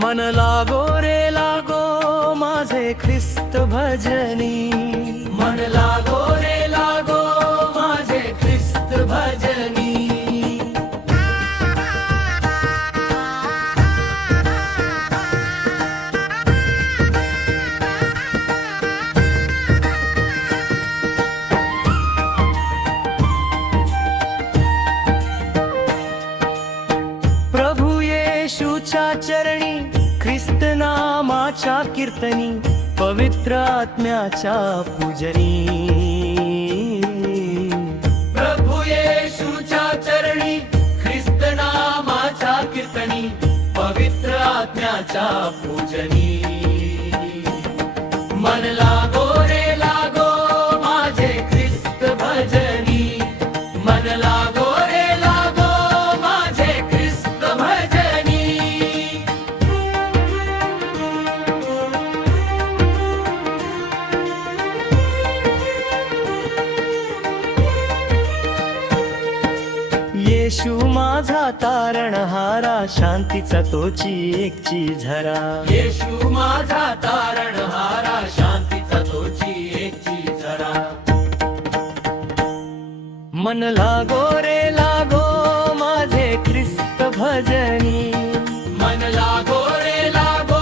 मन लागो रे लागो माझे ख्रिस्त भजनी, मन लागो रे लागो माझे ख्रिस्त भजनी। प्रभू येशूच्या चरणी ख्रिस्त नामाच्या कीर्तनी, पवित्र आत्म्याच्या पूजनी। प्रभू येशूच्या चरणी ख्रिस्त नामाच्या कीर्तनी, पवित्र आत्म्याच्या पूजनी। मन लागो रे लागो माझे ख्रिस्त भजनी, मन लागो रे लागो माझे ख्रिस्त भजनी। येशू माझा तारणहारा, शांतीचा तोची एकची झरा। येशू माझा तारणहारा, शांतीचा तोची एकची झरा। मन लागो रे लागो माझे ख्रिस्त भजनी, मन लागो रे लागो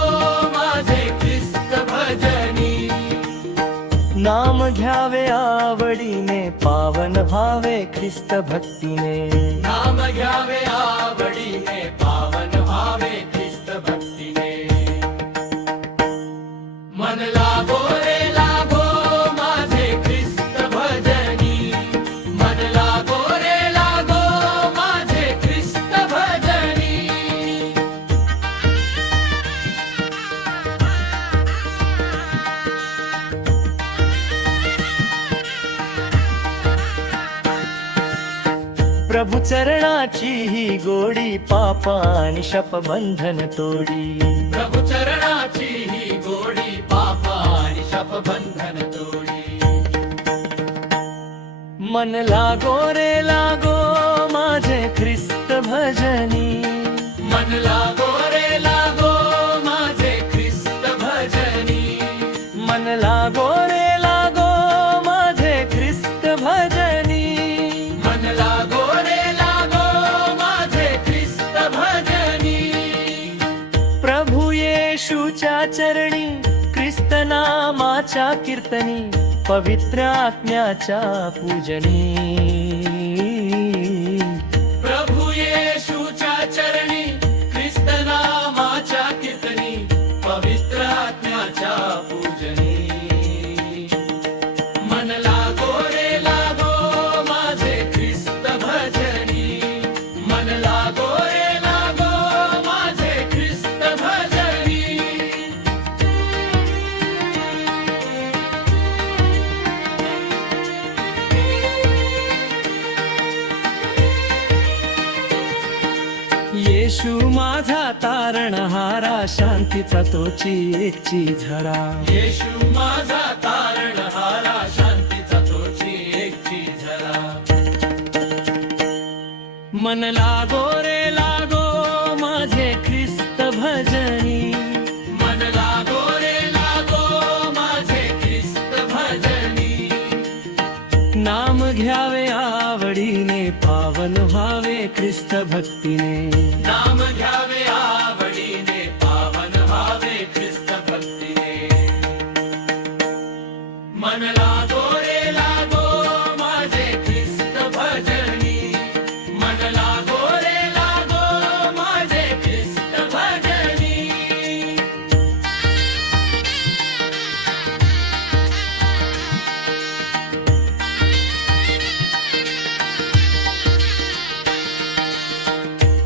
माझे ख्रिस्त भजनी। नाम घ्यावे आवडीने, पावन भावे ख्रिस्त भक्तीने। नाम घ्यावे आवडीने, पावन भावे ख्रिस्त भक्तीने। मन लागो रे लागो माझे ख्रिस्त भजनी, मन लागो रे लागो माझे ख्रिस्त भजनी। प्रभु चरणाची ही गोडी, पापा आणि शपबंधन तोडी। प्रभु चरणाची ही गोडी, पापा आणि शपबंधन तोडी। मन लागो रे लागो माझे ख्रिस्त भजनी, मन लागो रे लागो माझे ख्रिस्त भजनी। मन लागो रे लागो माझे ख्रिस्त भजनी, मन लागो रे लागो माझे ख्रिस्त भजनी। प्रभू येशूच्या चरणी ख्रिस्त नामाच्या कीर्तनी, पवित्र आत्म्याच्या पूजनी। प्रभू येशूच्या चरणी ख्रिस्त नामाच्या कीर्तनी, पवित्र आत्म्याच्या पूजनी। मन लागो रे लागो माझे ख्रिस्त भजनी, मन लागो रे लागो माझे ख्रिस्त भजनी। येशू माझा तारणहारा, शांतीचा तोची एकची झरा। येशू माझा तारणहारा, शांतीचा तोची एकची झरा। मन लागो रे लागो माझे ख्रिस्त भजनी, मन लागो रे लागो माझे ख्रिस्त भजनी। नाम घ्यावे आवडीने, पावन व्हावे ख्रिस्त भक्तीने। नाम घ्यावे आवडीने, पावन व्हावे ख्रिस्त भक्तीने। मन लागो रे लागो माझे ख्रिस्त भजनी, मन लागो रे लागो माझे ख्रिस्त भजनी।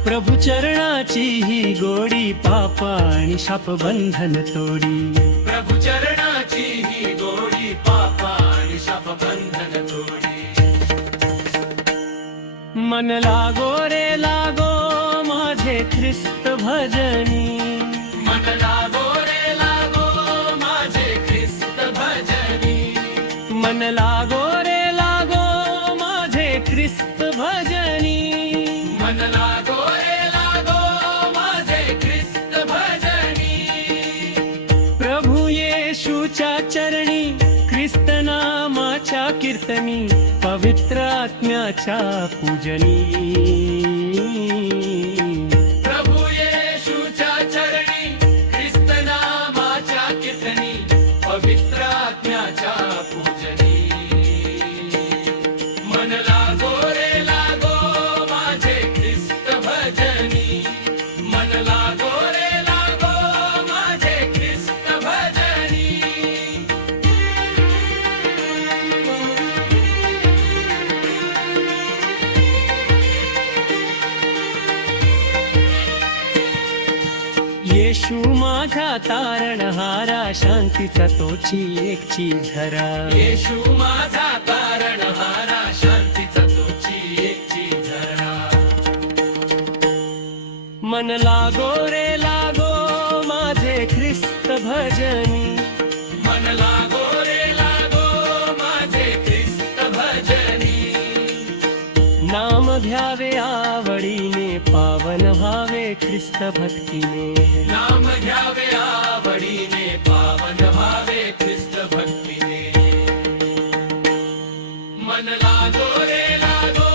प्रभु चरणाची ही गोडी, पापा आणि शापबंधन तोडी। प्रभु चरणाची ही गोडी, पापा आणि शापबंधन तोडी। मन लागो रे लागो माझे ख्रिस्त भजनी, मन लागो रे लागो माझे ख्रिस्त भजनी। मन लागो रे लागो माझे ख्रिस्त भजनी, मन लागो रे लागो माझे ख्रिस्त भजनी। कीर्तनी पवित्र आत्म्याच्या पूजनी प्रभू येशूच्या चरणी ख्रिस्त नामाच्या कीर्तनी पवित्र आत्म्याच्या पूजनी मन लागो रे लागो माझे ख्रिस्त भजनी मन लागो रे लागो माझे ख्रिस्त भजनी येशू माझा तारणहारा शांतीचा तोची एकची झरा येशू माझा तारणहारा शांतीचा तोची एकची झरा मन लागो रे लागो माझे ख्रिस्त भजनी मन लागो रे लागो माझे ख्रिस्त भजनी नाम घ्यावे आवडीने पावन व्हावे ख्रिस्त भक्तीने नाम घ्यावे आवडीने पावन व्हावे ख्रिस्त भक्तीने मन लागो रे लागो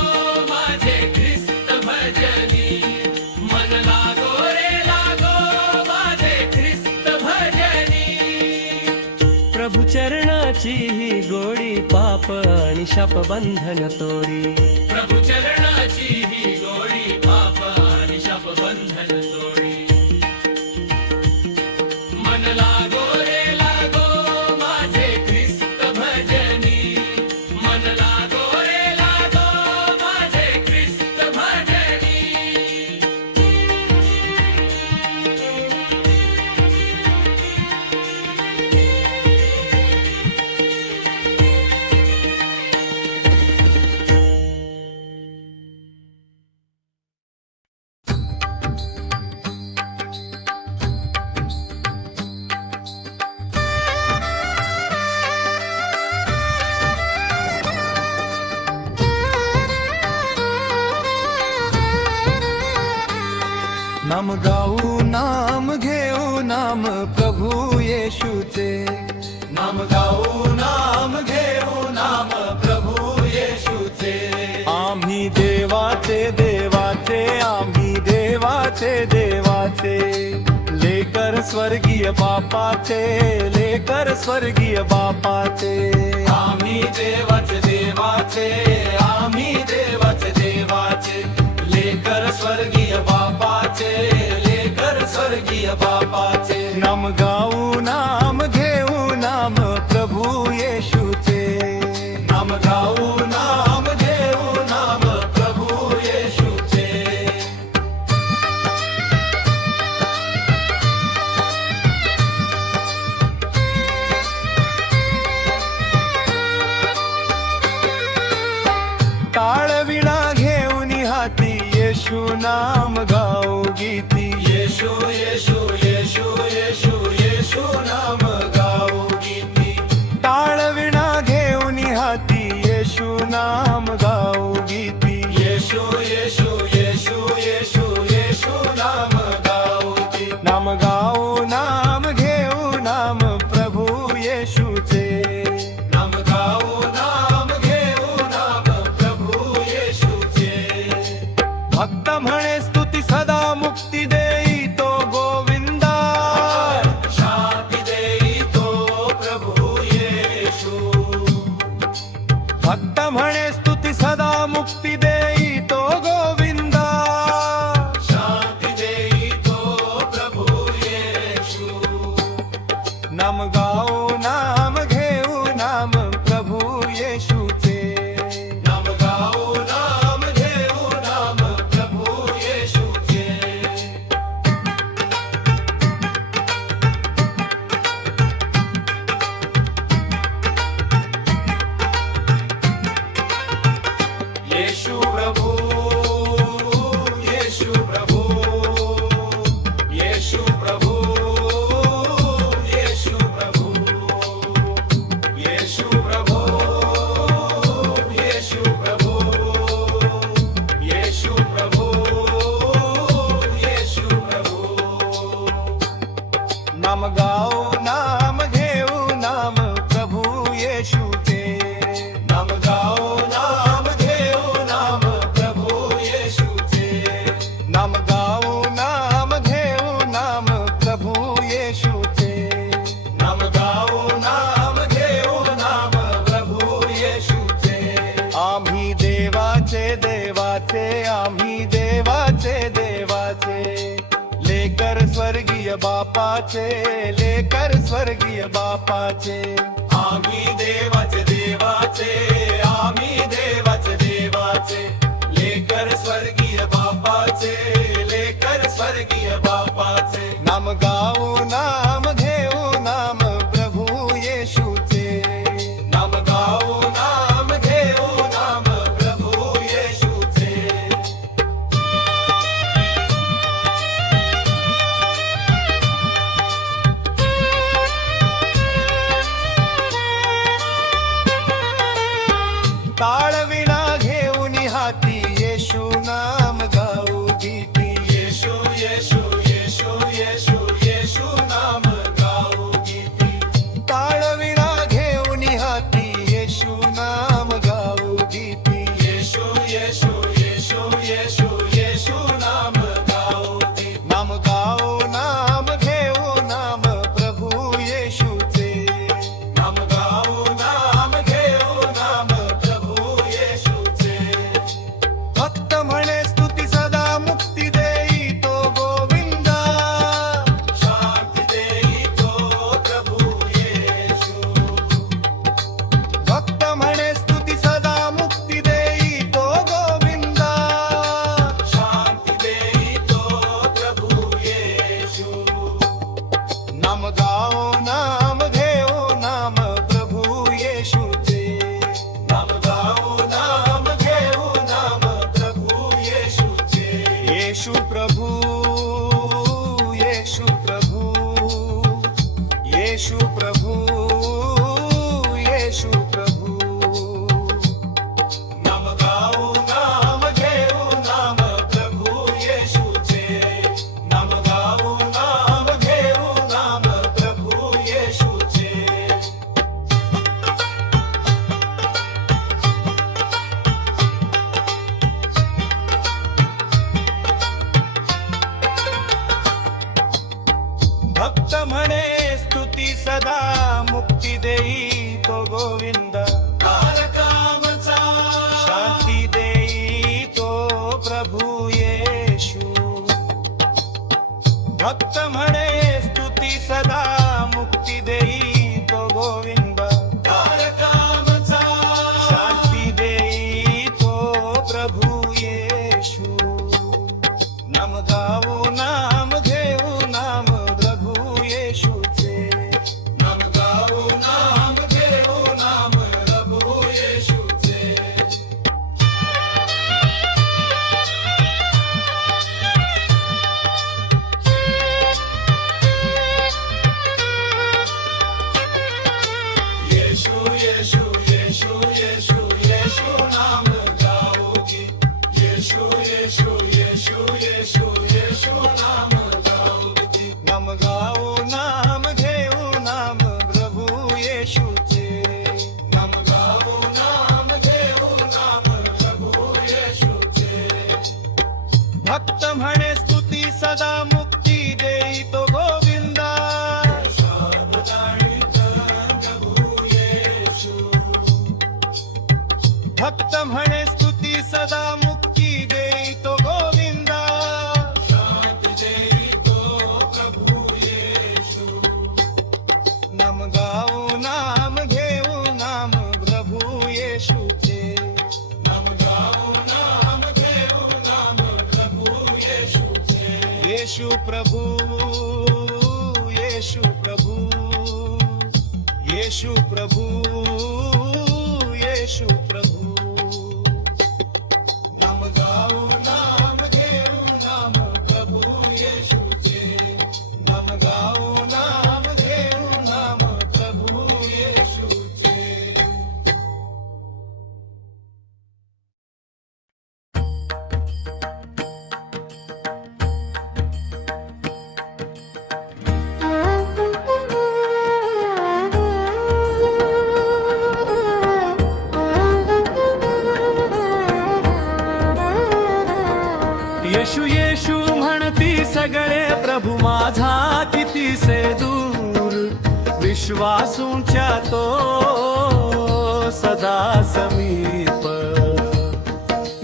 माझे ख्रिस्त भजनी मन लागो रे लागो माझे ख्रिस्त भजनी प्रभु चरणाची ही गोडी पाप आणि शाप बंधन तोडी प्रभु चरणाची ही गोडी पाप आणि शाप बंधन तोडी मन लागो रे लागो माझे ख्रिस्त भजनी मन लागो रे लागो माझे ख्रिस्त भजनी नाम गाऊ नाम घेऊ नाम प्रभू येशूचे नाम गाऊ नाम घेऊ नाम प्रभू येशूचे आम्ही देवाचे देवाचे आम्ही देवाचे देवाचे लेकर स्वर्गीय बापाचे लेकर स्वर्गीय बापाचे आम्ही देवाचे देवाचे आम्ही देवाचे देवाचे लेकर स्वर्गीय बापाचे लेकर स्वर्गीय बापाचे नाम गाऊ नाम घेऊ नाम प्रभू येशूचे नाम गाऊ नाम घेऊ नाम प्रभू येशूचे टाळविणा घेऊन हाती येशू नाम गाऊ गीती येशू येशू येशू येशू येशू नाम गाऊ गीती टाळविणा घेऊन हाती येशू नाम गाऊ गीती येशू येशू येशू येशू येशू नाम गाऊ गीती नाम गाऊ नाम घेऊ नाम प्रभू येशूचे नाम गाऊ नाम घेऊ नाम प्रभू येशूचे भक्त म्हणे स्तुती सदा मुक्ती देई तो गोविंदा शांती देई तो प्रभू येशू भक्त म्हणे स्तुती सदा मुक्ती देई तो गोविंदा शांती देई तो प्रभू येशू नाम गाऊ नाम घेऊ नाम प्रभू येशूचे नाम गाऊ नाम घेऊ नाम प्रभू देवाचे आम्ही देवाचे देवाचे लेकर स्वर्गीय बापाचे लेकर स्वर्गीय बापाचे आम्ही देवाचे देवाचे आम्ही देवाचे देवाचे लेकर स्वर्गीय बापाचे लेकर स्वर्गीय बापाचे नाम गाऊ नाम घेऊ नाम प्रभू येशूचे नाम गाऊ नाम घेऊ नाम प्रभू येशूचे ताळविणा घेऊन हाती येशू नाम गाऊ गीती येशू येशू येशू येशू येशू नाम गाऊ गीती ताळविणा घेऊन हाती येशू नाम गाऊ गीती येशू येशू येशू येशू येशू नाम गाऊ नाम गाऊ नाम घेऊ नाम प्रभू येशूचे नाम गाऊ नाम घेऊ नाम प्रभू येशूचे भक्त म्हणे स्तुती सदा मुक्ती देई तो गोविंदा शांती देई तो प्रभू येशू भक्त म्हणे स्तुती सदा मुक्ती देई तो गोविंदा शांती देई तो प्रभू येशू नाम गाओ नाम घेऊ नाम प्रभू येशूचे नाम गाओ नाम घेऊ नाम प्रभू येशूचे येशू प्रभू येशू प्रभू येशू प्रभू येशू प्रभू नाम गाऊ नाम घेऊ नाम प्रभू येशूचे नाम गाऊ नाम घेऊ नाम प्रभू येशूचे भक्त म्हणे स्तुती सदा मुक्ती देई तो गोविंद तारकामचा शांती देई तो प्रभू येशू भक्त म्हणे स्तुती सदा मुक्ती देई तो गोविंद तारकामचा शांती देई तो प्रभू येशू नाम गाऊ नाम घेऊ नाम प्रभू येशूचे नाम गाऊ नाम घेऊ नाम प्रभू येशूचे येशू येशू येशू येशू येशू नाम गाऊ की येशू येशू येशू येशू येशू नाम गाऊ की नाम गाऊ नाम घेऊ नाम प्रभू येशूचे नाम गाऊ नाम घेऊ नाम प्रभू येशूचे भक्त म्हणे स्तुती सदा मुक्ती देई तो गोविंदा प्रभू येशू भक्त म्हणे स्तुती सदा मुक्ती देई तो गोविंदा शांती देई तो प्रभू येशू नाम गाऊ नाम घेऊ नाम प्रभू येशूचे नाम गाऊ नाम घेऊ नाम प्रभू येशूचे येशू प्रभू येशू प्रभू येशू प्रभू येशू प्रभू नाम गाऊ नाम घेऊ नाम प्रभू येशूचे नाम गाऊ नाम घेऊ नाम प्रभू येशूचे येशू येशू म्हणती सगळे प्रभू माझा कितीसे दूर विश्वासूंच्या तो सदा समीप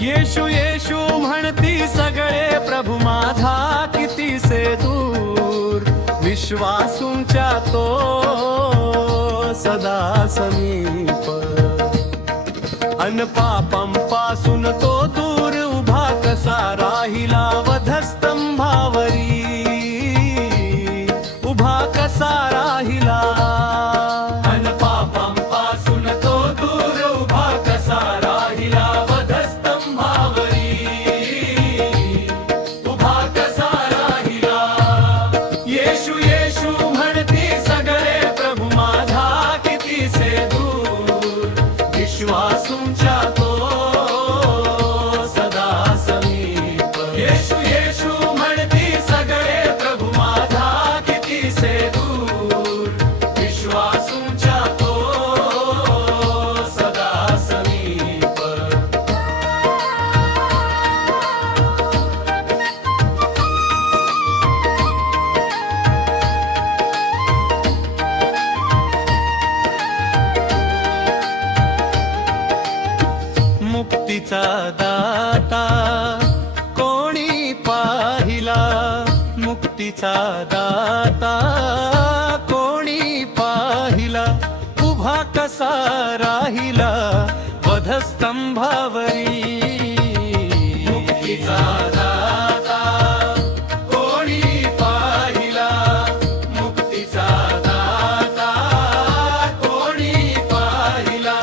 येशू येशू येशू म्हणती सगळे प्रभू माझा कितीसे दूर विश्वासूंच्या तो सदा समीप अन पापांपासून तो दूर उभा कसा राहिला वधस्तंभावरी उभा कसा राहिला अन पापांपासून तो दूर उभा कसा राहिला वधस्तंभावरी उभा कसा राहिला येशू येशू म्हणती सगळे प्रभू माझा कितीसे दूर विश्वासूंच्या तो सदा समीप येशू येशू म्हणती सगळे प्रभू माझा कितीसे दूर विश्वासूंच्या तो सदा समीप मुक्तीचा दाता कोणी पाहिला मुक्तीचा दाता कोणी पाहिला उभा कसा राहिला वधस्तंभावरी मुक्तीचा दाता कोणी पाहिला मुक्तीचा दाता कोणी पाहिला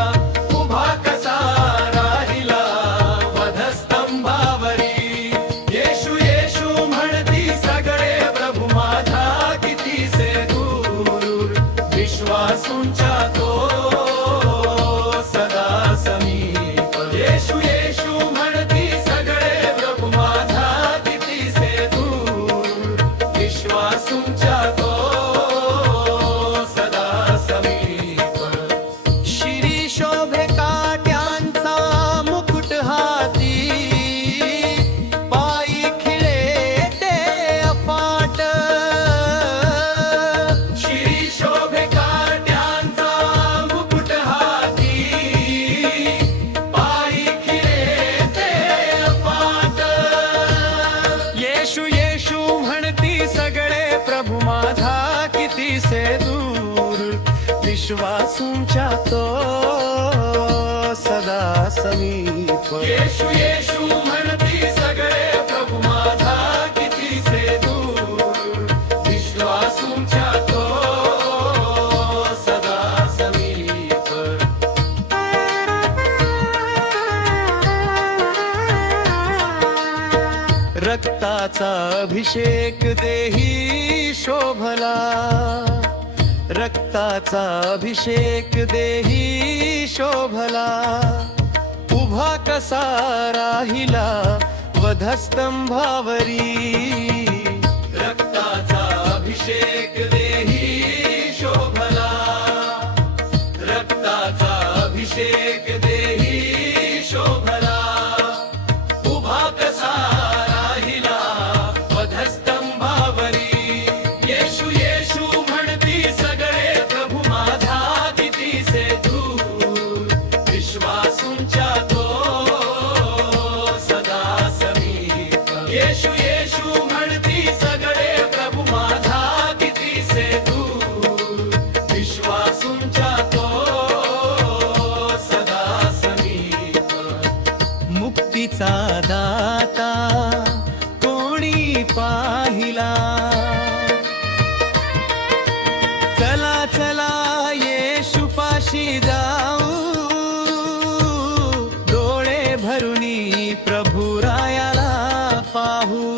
उभा कसा राहिला वधस्तंभावरी येशू येशू म्हणती सगळे प्रभू माझा कितीसे दूर विश्वासूंच्या तो सदा समीप येशू येशू म्हणती सगळे प्रभू माझा कितीसे दूर विश्वासूंच्या तो सदा समीप शिरी शोभे काट्यांचा मुकुट हाती पायी खिळे ते अफाट श्री शोभे काट्यांचा मुकुट हाती पायी खिळे ते अफाट येशू येशू म्हणती सगळे प्रभू माझा कितीसे दूर विश्वासूंच्या तो सदा समीप येशू येशू म्हणती सगळे प्रभू माझा कितीसे दूर विश्वासूंच्या तो सदा समीप रक्ताचा अभिषेक देही शोभला रक्ताचा अभिषेक देही शोभला उभा कसा राहिला वधस्तंभावरी रक्ताचा अभिषेक देही शोभला रक्ताचा अभिषेक देही शोभला उभा कसा राहिला वधस्तंभावरी येशू येशू म्हणती सगळे प्रभू माझा कितीसे दूर विश्वासूंच्या तो सदा समीप येशू येशू म्हणती सगळे प्रभू माझा कितीसे दूर विश्वासूंच्या तो सदा समीप मुक्तीचा दाता कोणी पाहिला चला चला येशू पाशी जाऊ डोळे भरुनी प्रभू रायाला पाहू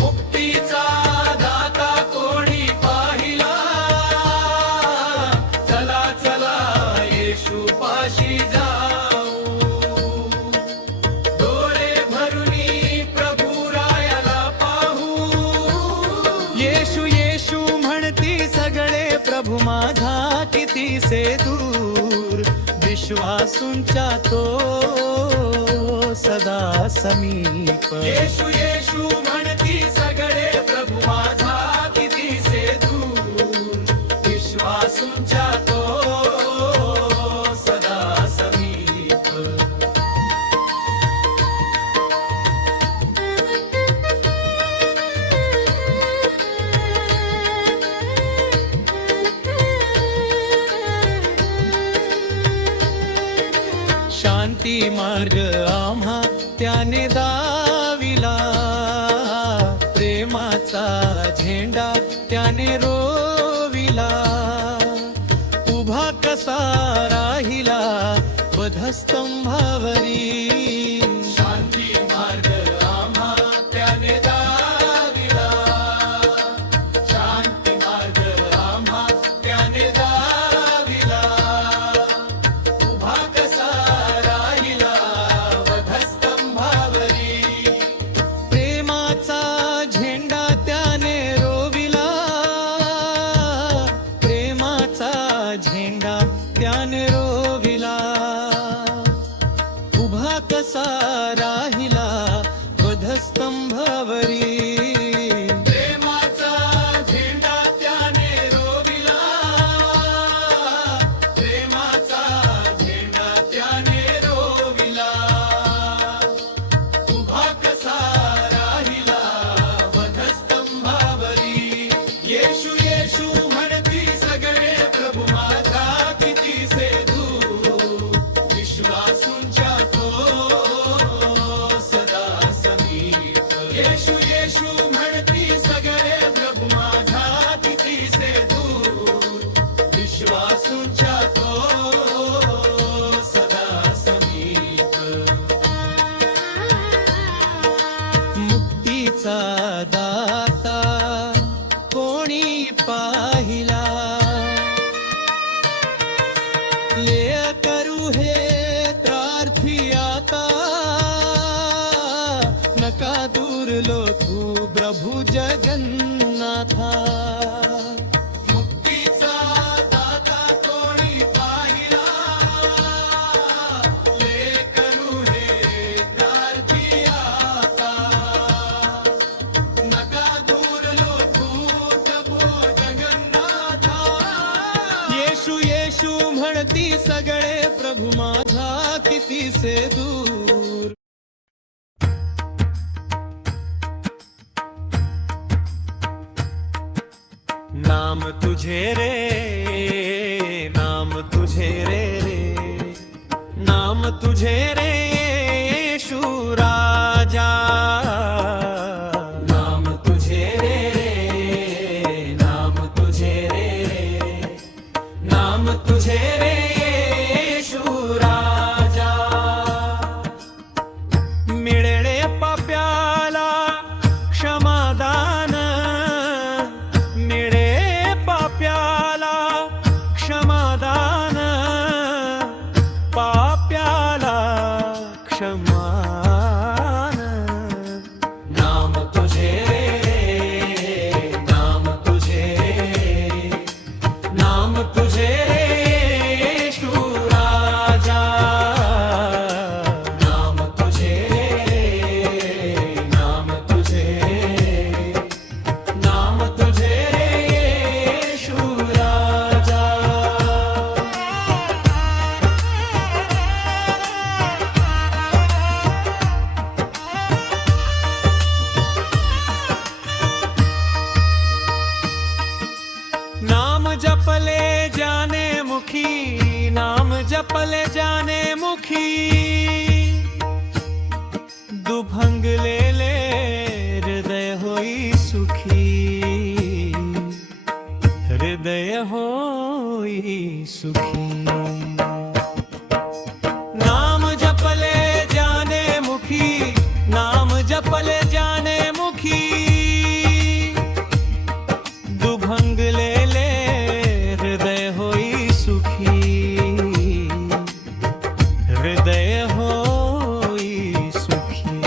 मुक्तीचा दाता कोणी पाहिला चला चला येशू पाशी जाऊ डोळे भरुनी प्रभू रायाला पाहू येशू येशू म्हणती सगळे प्रभू माझा कितीसे दूर विश्वासूंच्या तो सदा समीप येशू येशू म्हणती सगळे प्रभू माझा कितीसे दूर विश्वासूंच्या तो सदा समीप शांती मार्ग आम्हा त्याने दाविला, प्रेमाचा झेंडा त्याने रोविला, उभा कसा राहिला वधस्तंभावरी. शांती मार्ग आम्हा त्याने दाविला, शांती मार्ग आम्हा त्याने दाविला, उभा कसा राहिला वधस्तंभावरी. प्रेमाचा झेंडा त्याने रोविला, प्रेमाचा झेंडा त्याने रोविला, उभा कसा राहिला वधस्तंभावरी. प्रेमाचा झेंडा त्याने रोविला, प्रेमाचा झेंडा त्याने रोविला, उभा कसा राहिला वधस्तंभावरी. येशू येशू म्हणती सगळे प्रभू माझा कितीसे दूर, विश्वासूंच्या तो सदा समीप. येशू येशू म्हणती सगळे प्रभू माझा कितीसे दूर, विश्वासूंच्या तो सदा समीप. मुक्तीचा दाता कोणी पाहिला, ले करू हे प्रार्थी आता, नका दूर लोकू प्रभू जगन्नाथा. मुक्तीचा दाता कोणी पाहिला, ले करू हे प्रार्थी आता, नका दूर लोकू प्रभू जगन्नाथा. येशू येशू म्हणती सगळे प्रभू माझा कितीसे दूर. नाम तुझे रे, नाम तुझे रे रे, नाम तुझे रे येशू राजा. नाम तुझे रे रे, नाम तुझे रे रे, नाम तुझे रे येशू राजा. मिळेळे पाप्याला क्षमादान, मिळे पाप्याला क्षमादान, पाप्याला क्षमान. नाम तुझे रे, नाम तुझे रे, नाम तुझे रे येशू राजा. नाम तुझे रे, नाम तुझे, नाम तुझे रे येशू राजा. नाम जपले जाने मुखी, नाम जपले जाने मुखी, दुभंगलेले हृदय होई सुखी, हृदय होई सुखी. नाम जपले जाने मुखी, नाम जपले जाने मुखी, दुभंगलेले हृदय होई सुखी, हृदय होई सुखी.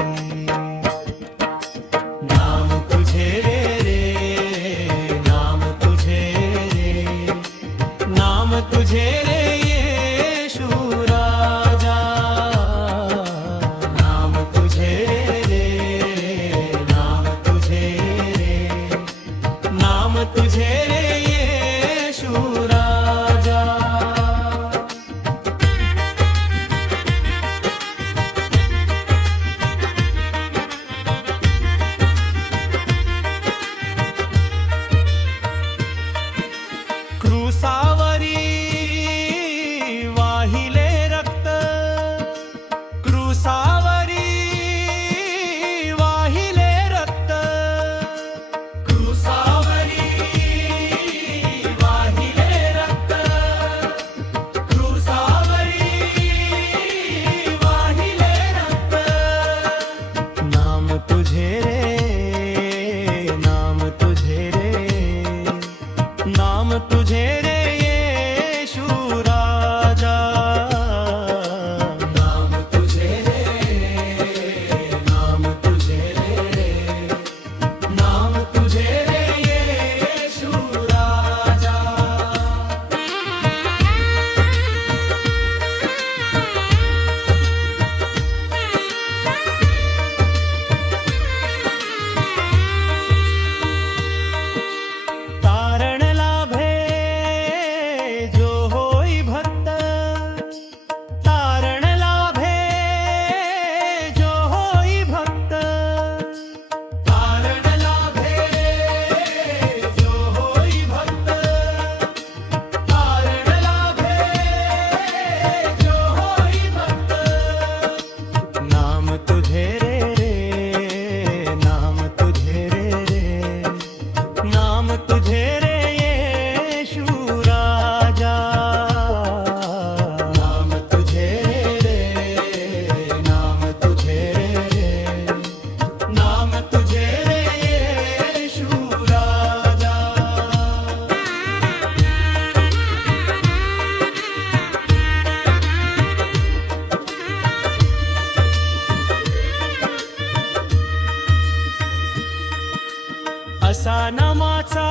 असा नामाचा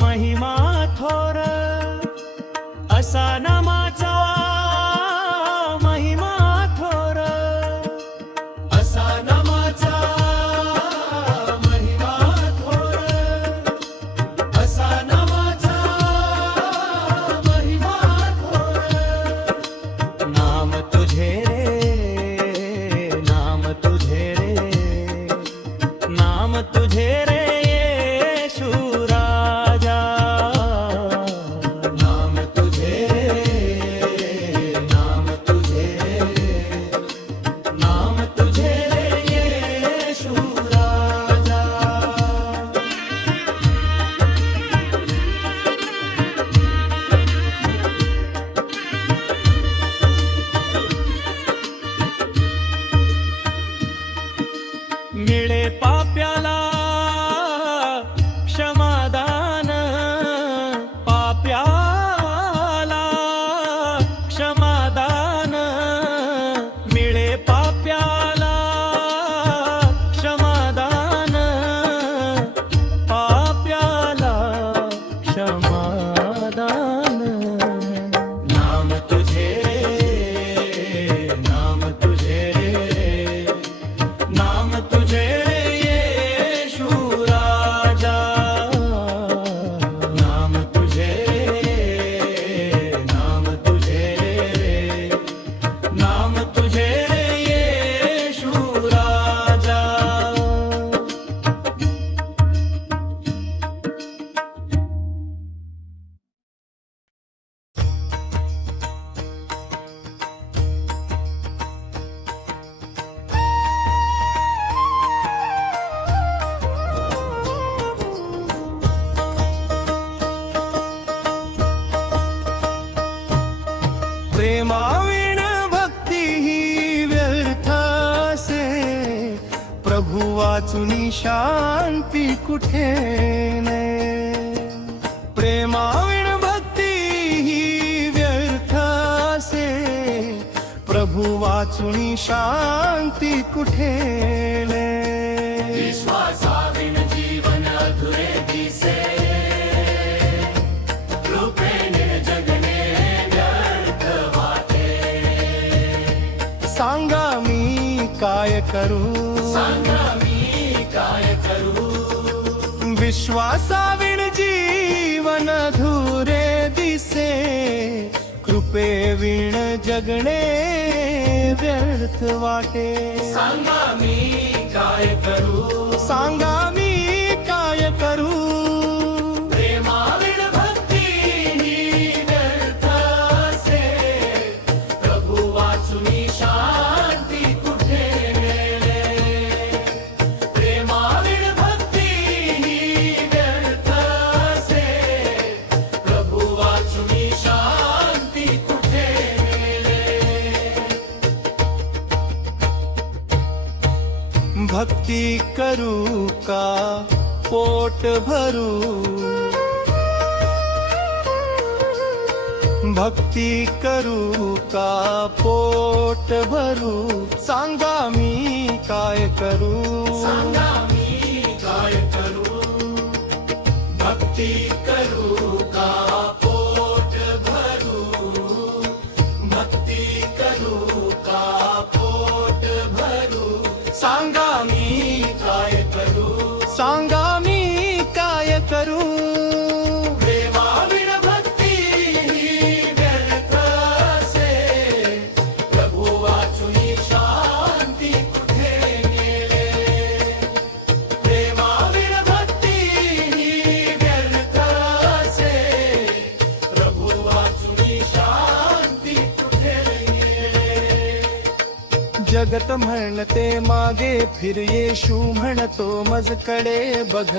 महिमा थोर, असा नामाचा महिमा थोर, असा नामाचा महिमा थोर, असा नामाचा महिमा थोर. नाम तुझे रे, नाम तुझे रे, नाम तुझे रे येशू राजा. नाम तुझे रे, नाम तुझे रे, नाम तुझे रे येशू राजा. मिळे पाप्याला क्षमादान, पाप्याला क्षमादान, मिळे पाप्याला क्षमादान, पाप्याला क्षमादान. नाम तुझे रे, नाम तुझे रे, नाम तुझे येशू राजा. नाम तुझे, नाम तुझे, नाम तुझे येशू राजा. प्रेमाविण भक्ती ही व्यर्थ असे, प्रभु वाचुनी शांती कुठे नाही. प्रेमाविण भक्ती ही व्यर्थ असे, प्रभु वाचुनी शांती कुठे नाही. विश्वासाविण जीवन अधुरे दिसे, कृपेने जगणे व्यर्थ वाटे. सांगा मी काय करू, सांगा मी काय करू. विश्वासाविण जीवन धुरे दिसे, कृपे विण जगणे व्यर्थ वाटे. सांगा मी काय करू, सांगा मी काय करू. प्रेमाविण भक्ती ही व्यर्थ असे, प्रभु वाचुनी शांती कुठे मिळे. प्रेमाविण भक्ती ही व्यर्थ असे, प्रभु वाचुनी शांती कुठे मिळे. भक्ती करू का पोट भरू, भक्ती करू का पोट भरू. सांगा मी काय करू, सांगा मी काय करू. भक्ती करू का पोट भरू, भक्ती करू का पोट भरू. सांगा मी काय करू, सांगा मी काय करू. प्रेमाविण भक्ती ही व्यर्थ असे, प्रभु वाचुनी शांती कुठे मिळे. प्रेमाविण भक्ती ही व्यर्थ असे, प्रभु वाचुनी शांती कुठे मिळे. जगत म्हणते मागे फिर येशू म्हणतो मजकडे बघ.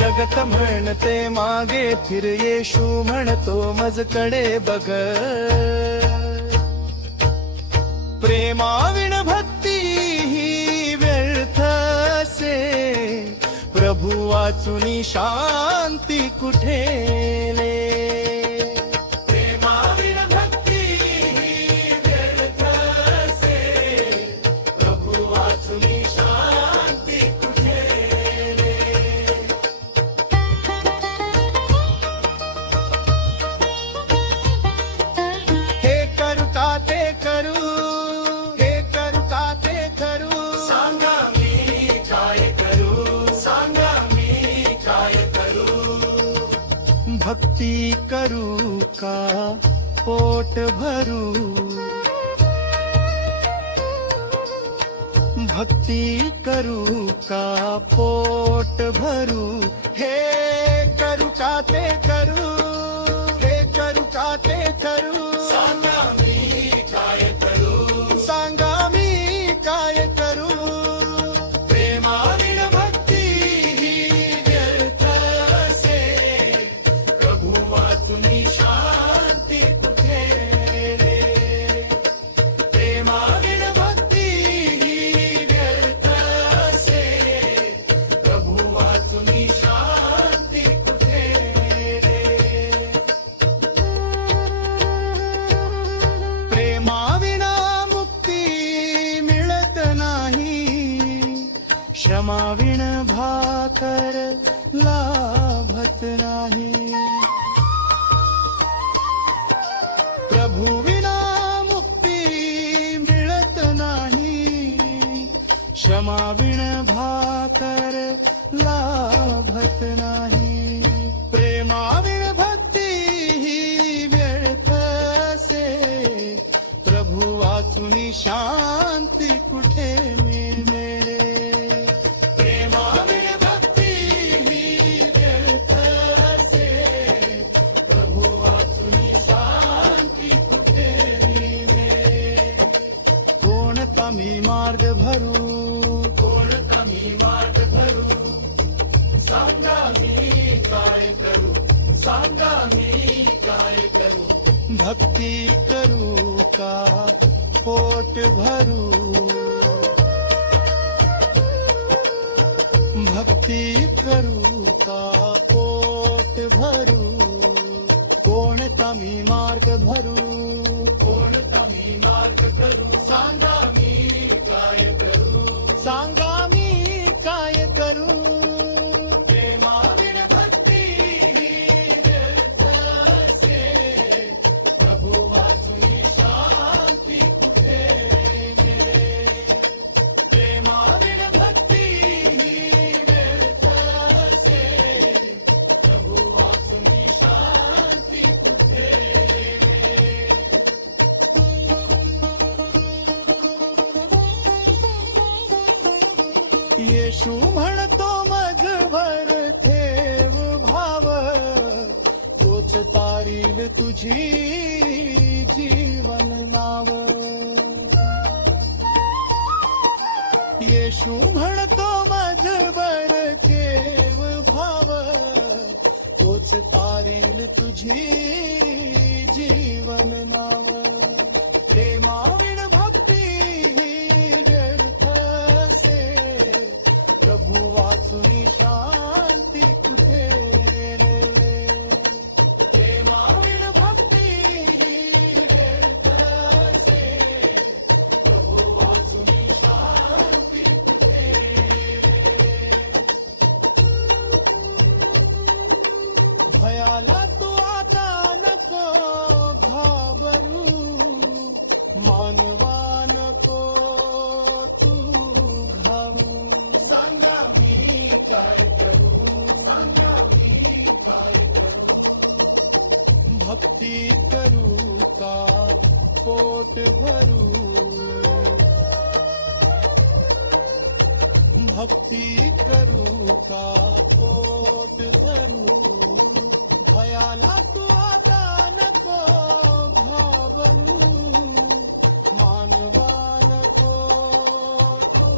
जगत म्हणते मागे फिर येशू म्हणतो मजकडे बघ. प्रेमाविण भक्ती ही व्यर्थ असे, प्रभु वाचुनी शांती कुठे ले. प्रेमाविण भक्ती ही व्यर्थ असे, प्रभु वाचुनी शांती भक्ती करू का पोट भरू, भक्ती करू का पोट भरू, हे करू का ते करू, हे करू का ते करू, सांगा मी काय करू, सांगा मी काय करू. प्रेमाविण भक्ती ही व्यर्थ असे, प्रभु वाचुनी शांती कुठे रे. प्रेमाविण भक्ती ही व्यर्थ असे, प्रभु वाचुनी शांती कुठे रे. प्रेमाविना मुक्ती मिळत नाही, क्षमाविण भाकर लाभत नाही. प्रभु विना मुक्ती मिळत नाही, क्षमाविण भाकर लाभत नाही. प्रेमाविण भक्ती ही व्यर्थ असे, प्रभु वाचुनी शांती कुठे मिळणे. प्रेमाविण भक्ती ही व्यर्थ असे, प्रभु वाचुनी शांती कुठे मिळणे. कोणता मी मार्ग भरू, कोणता मी मार्ग भरू, सांगा मी काय करू, सांगा मी काय करू. भक्ती करू का पोट भरू, भक्ती करू का पोट भरू. कोणता मी मार्ग भरू, कोणता मी मार्ग करू, सांगा मी काय करू, सांगा मी काय करू. प्रेमाविण भक्ती ही व्यर्थ असे, प्रभु वाचुनी शांती कुठे रे. प्रेमाविण भक्ती ही व्यर्थ असे, प्रभु वाचुनी शांती कुठे रे. येशू म्हणतो मजभर ठेव भाव, तोच तारील तुझी जीवन नाव. येशू म्हणतो मजभर ठेव भाव, तोच तारील तुझी जीवन नाव. प्रेमाविण भक्ती ही व्यर्थ असे, प्रभु वाचुनी शांती कुठे रे. प्रेमाविण भक्ती ही व्यर्थ असे, प्रभु वाचुनी शांती कुठे रे. भयाला तू आता नको घाबरू, मानवा नको तू घाबरू. सांगा मी काय करू, सांगा मी काय करू. भक्ती करू का पोट भरू, भक्ती करू का पोट भरू. भयाला तू आता नको घाबरू, मानवा नको तू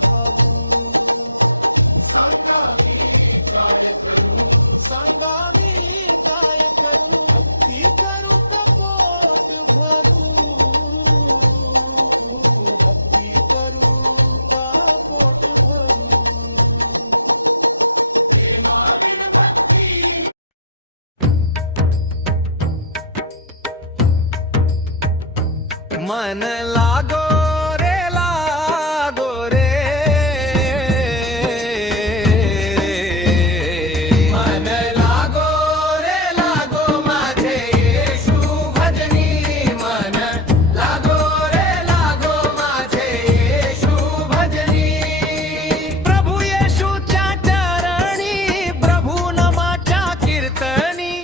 घाबरू. सांगा मी काय करू, सांगा मी काय करू. भक्ती करू का पोट भरू, भक्ती करू का पोट भरू. प्रेमाविण भक्ती मन लागो रे लागो रे, मन लागो रे लागो माझे येशू भजनी. मन लागो रे लागो माझे येशू भजनी. प्रभु येशूच्या चरणी, प्रभु नामाच्या कीर्तनी.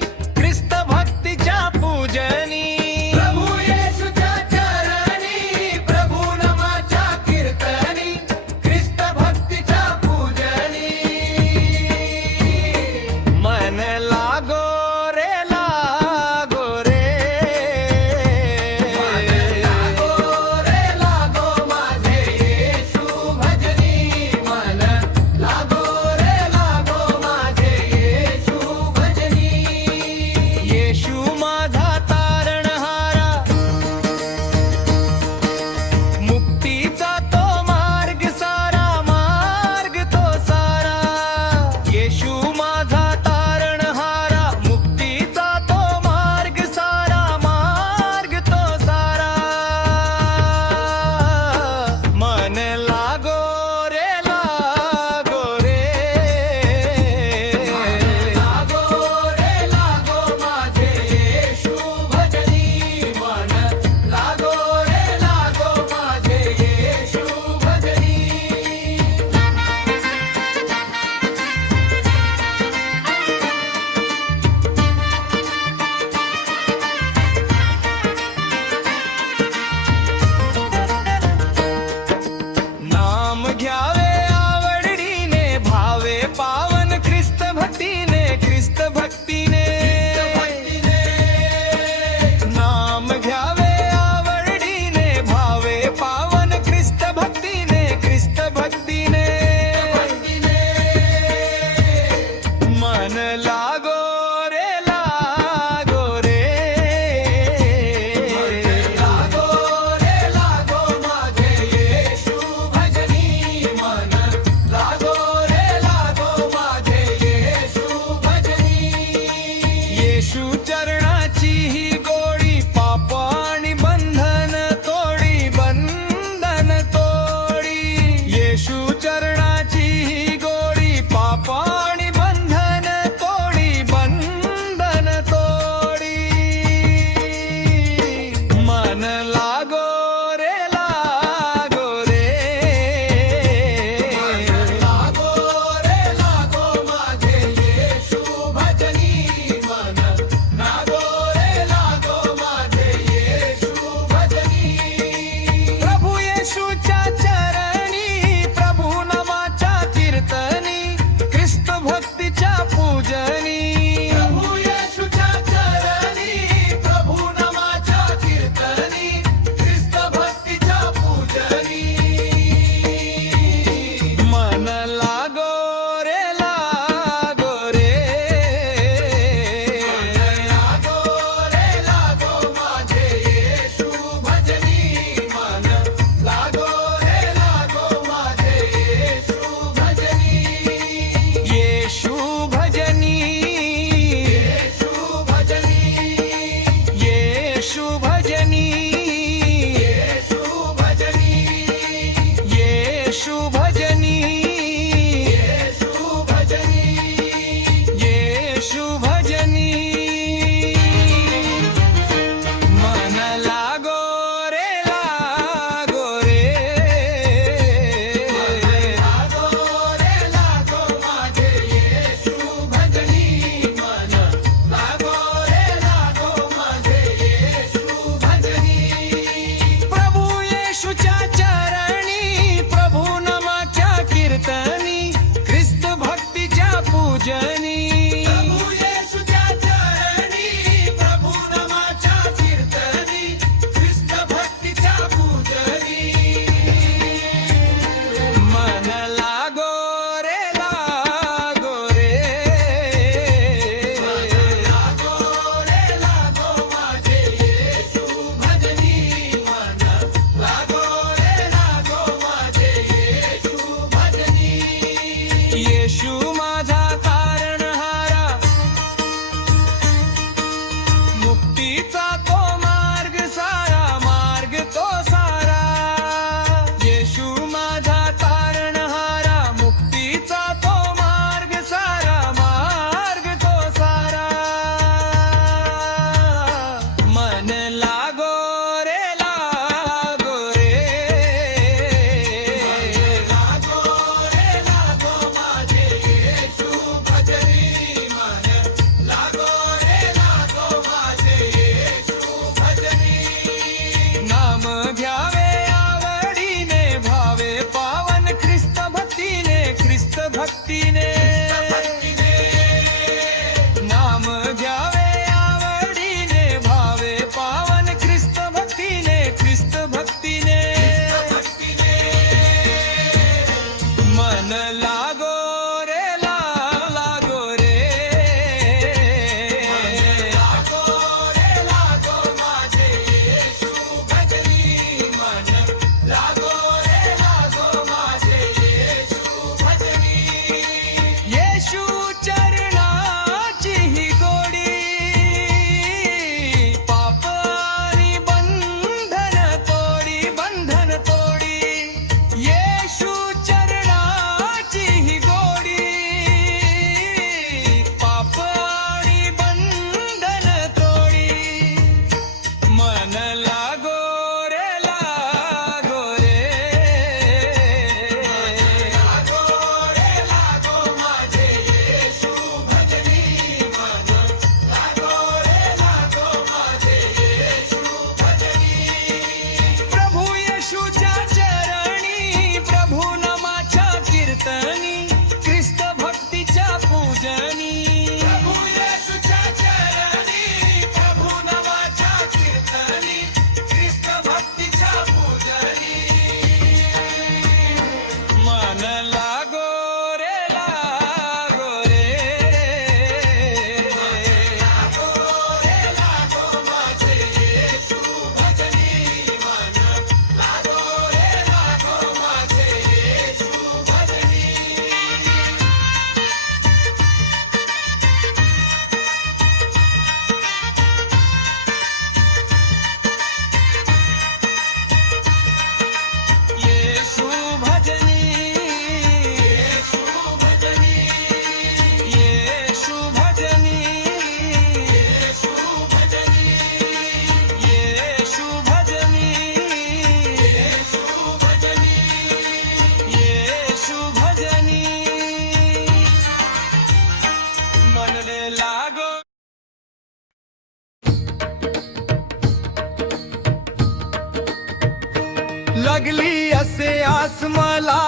लागली असे आस मला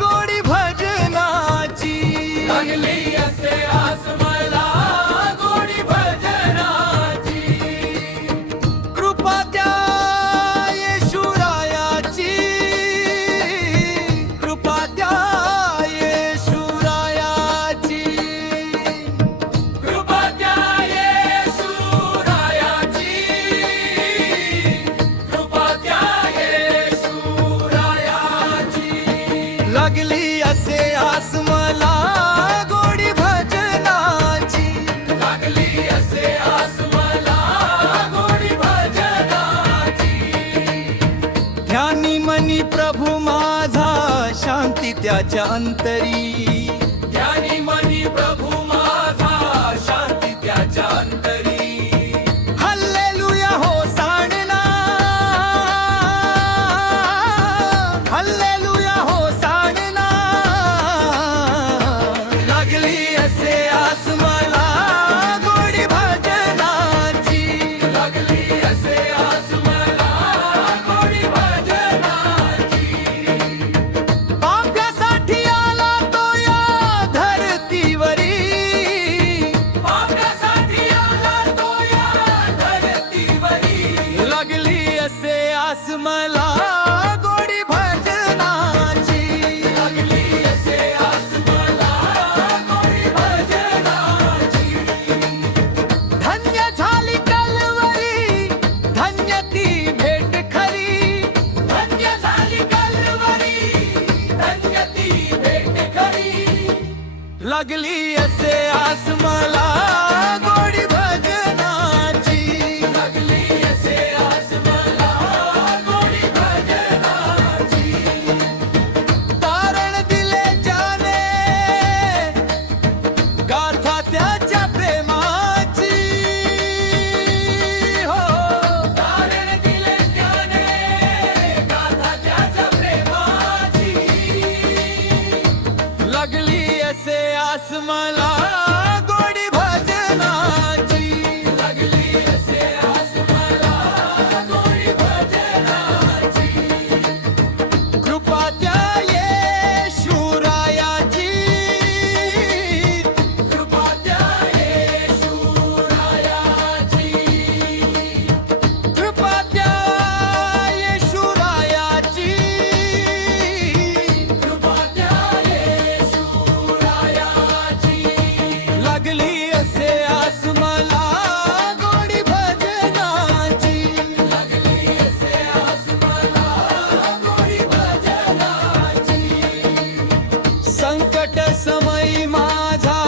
गोडी भजनाची, लागली असे आस मला गोडी भजनाची, कृपा त्या येशुरायाची, कृपा त्या येशुरायाची, कृपा त्या येशुरायाची, कृपा त्या येशुरायाची, लागली असे आस मला गोडी भजनाची, लागली असे आस मला गोडी भजनाची, ध्यानी मनी प्रभू माझा शांती त्याच्या अंतरी, ज्ञानी मनी प्रभू माझा शांती त्याच्या अंतरी, हल्लेलुया हो सांडना, हल्लेलुया हो सांडना, लागली असे आस मला गोडी भजनाची, लागली असे आस मला गोडी भजनाची, पाप्यासाठी आला तो या धरतीवरी, पाप्यासाठी आला तो या धरतीवरी, लागली असे आस मला गोडी भजनाची, लागली असे आस मला गोडी भजनाची, धन्य झाली कलवरी, धन्य ती भेट खरी, धन्य झाली कलवरी, धन्य ती भेट खरी, लागली असे आस मला गोडी भजनाची, लागली असे आस मला गोडी भजनाची, तारण दिले ज्याने गाथा त्याच्या प्रेमाची, हो तारण दिले त्याने गाथा त्याच्या प्रेमाची, लागली असे आस मला गोडी भजनाची, लागली असे आस मला गोडी भजनाची, कृपा त्या येशुरायाची, कृपा त्या येशुरायाची, कृपा त्या येशुरायाची, कृपा त्या येशुरायाची, लागली असे आस मला गोडी भजनाची, लागली असे आस मला गोडी भजनाची, संकट समयी माझा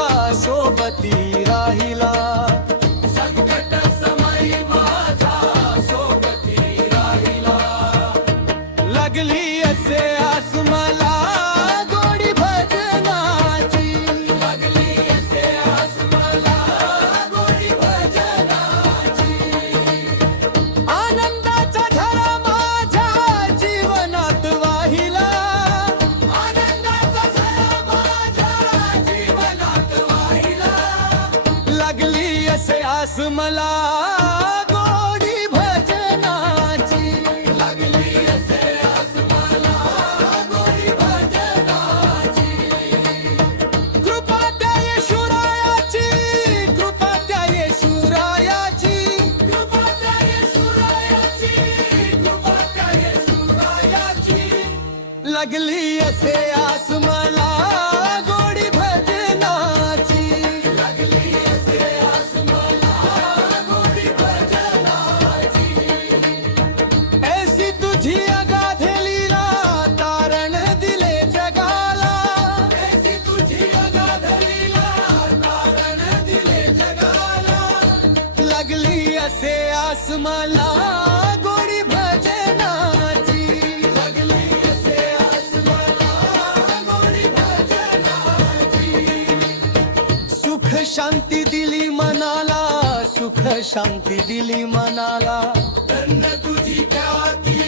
सोबती राहिला, संकट समयी माझा सोबती राहिला, लागली असे आस मला गोडी भजनाची, लागली असे आस मला गोडी भजनाची, आनंदाचा झरा माझ्या जीवनात वाहिला, आनंदाचा झरा माझ्या जीवनात वाहिला, लागली असे आस मला गोडी भजनाची, लागली असे आस मला गोडी भजनाची, कृपा त्या येशुरायाची, कृपा त्या येशुरायाची, कृपा त्या येशुरायाची, कृपा त्या येशुरायाची, लागली असे आस मला गोडी भजनाची, लागली असे आस मला गोडी भजनाची, ऐसी तुझी अगाध लीला तारण दिले जगाला, ऐसी तुझी अगाध लीला तारण दिले जगाला, लागली असे आस मला गोडी भजनाची, लागली असे आस मला गोडी भजनाची, सुख शांती दिली मनाला, सुख शांती दिली मनाला, धन्य तुझी ख्याती,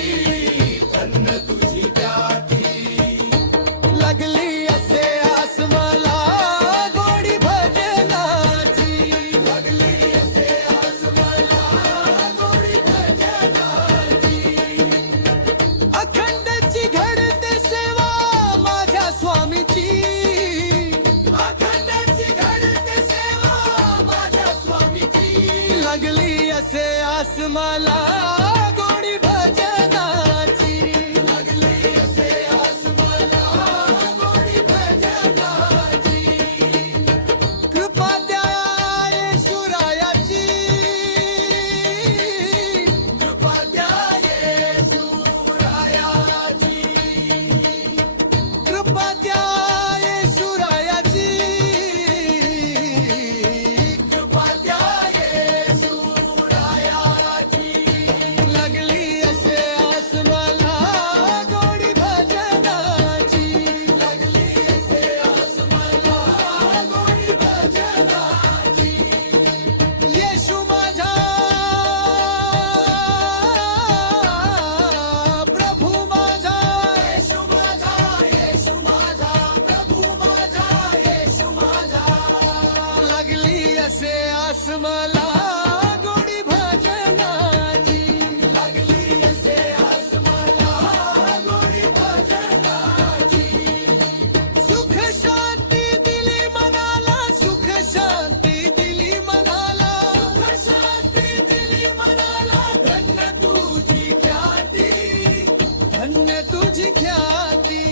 धन्य तुझी ख्याती, लागली असे आस मला गोडी भजनाची, लागली असे आस मला गोडी भजनाची, असे आस मला गोडी भजनाची लागली असे आस मला गोडी भजनाची कृपा द्या येशुरायाची कृपा द्या येशुरायाची कृपा द्या येशुरायाची कृपा द्या येशुरायाची लागली असे आस मला गोडी भजनाची लागली असे आस मला गोडी भजनाची येशू माझा प्रभू माझा येशू माझा प्रभू माझा येशू माझा लागली असे आस मला गोडी भजनाची लागली असे आस मला गोडी भजनाची सुख शांती दिली मनाला सुख शांती दिली मनाला सुख शांती दिली मनाला धन्य तुझी ख्याती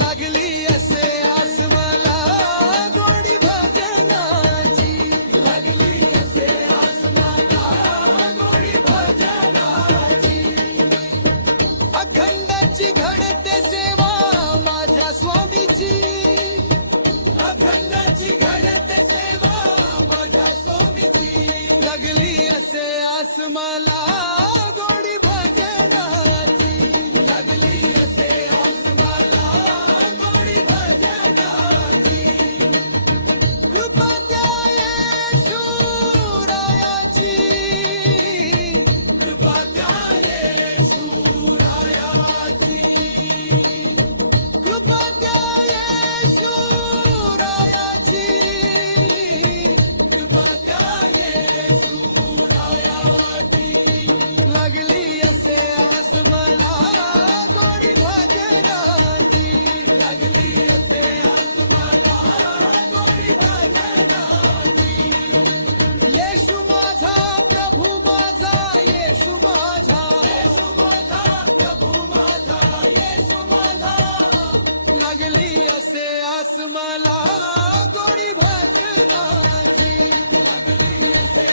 लागली असे आस मला गोडी भजनाची लागली असे आस मला गोडी भजनाची अखंडाची घडते सेवा माझ्या स्वामीची अखंडाची घडते सेवा माझ्या स्वामीची लागली असे आस मला गोडी भजनाची लागली असे आस मला गोडी भजनाची कृपा द्या येशुरायाची कृपा द्या येशुरायाची कृपा द्या येशुरायाची कृपा द्या येशुरायाची लागली असे आस मला गोडी भजनाची लागली असे आस मला गोडी भजनाची येशू माझा प्रभू माझा येशू माझा प्रभू माझा येशू माझा लागली असे आस मला गोडी भजनाची लागली असे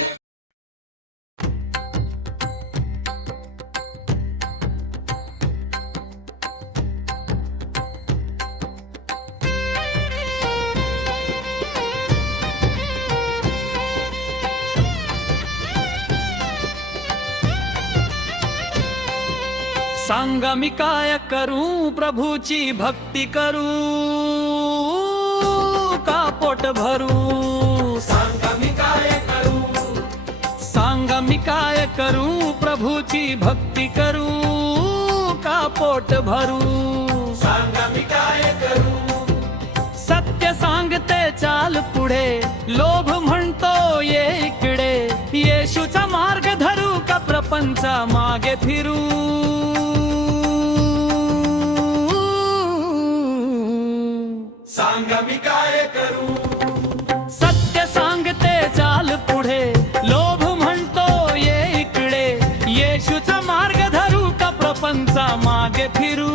सांगा मी काय करू प्रभूची भक्ती करू का पोट भरू सांगा मी काय करू सांगा मी काय करू प्रभूची भक्ती करू का पोट भरू सांगा मी काय करू सत्य सांगते चाल पुढे लोभ म्हणतो ये इकडे येशूचा मार्ग धरू का प्रपंचा मागे फिरू सांगा मी काय करू सत्य सांगते चाल पुढे लोभ म्हणतो ये इकडे येशूचा मार्ग धरू का प्रपंचा मागे फिरू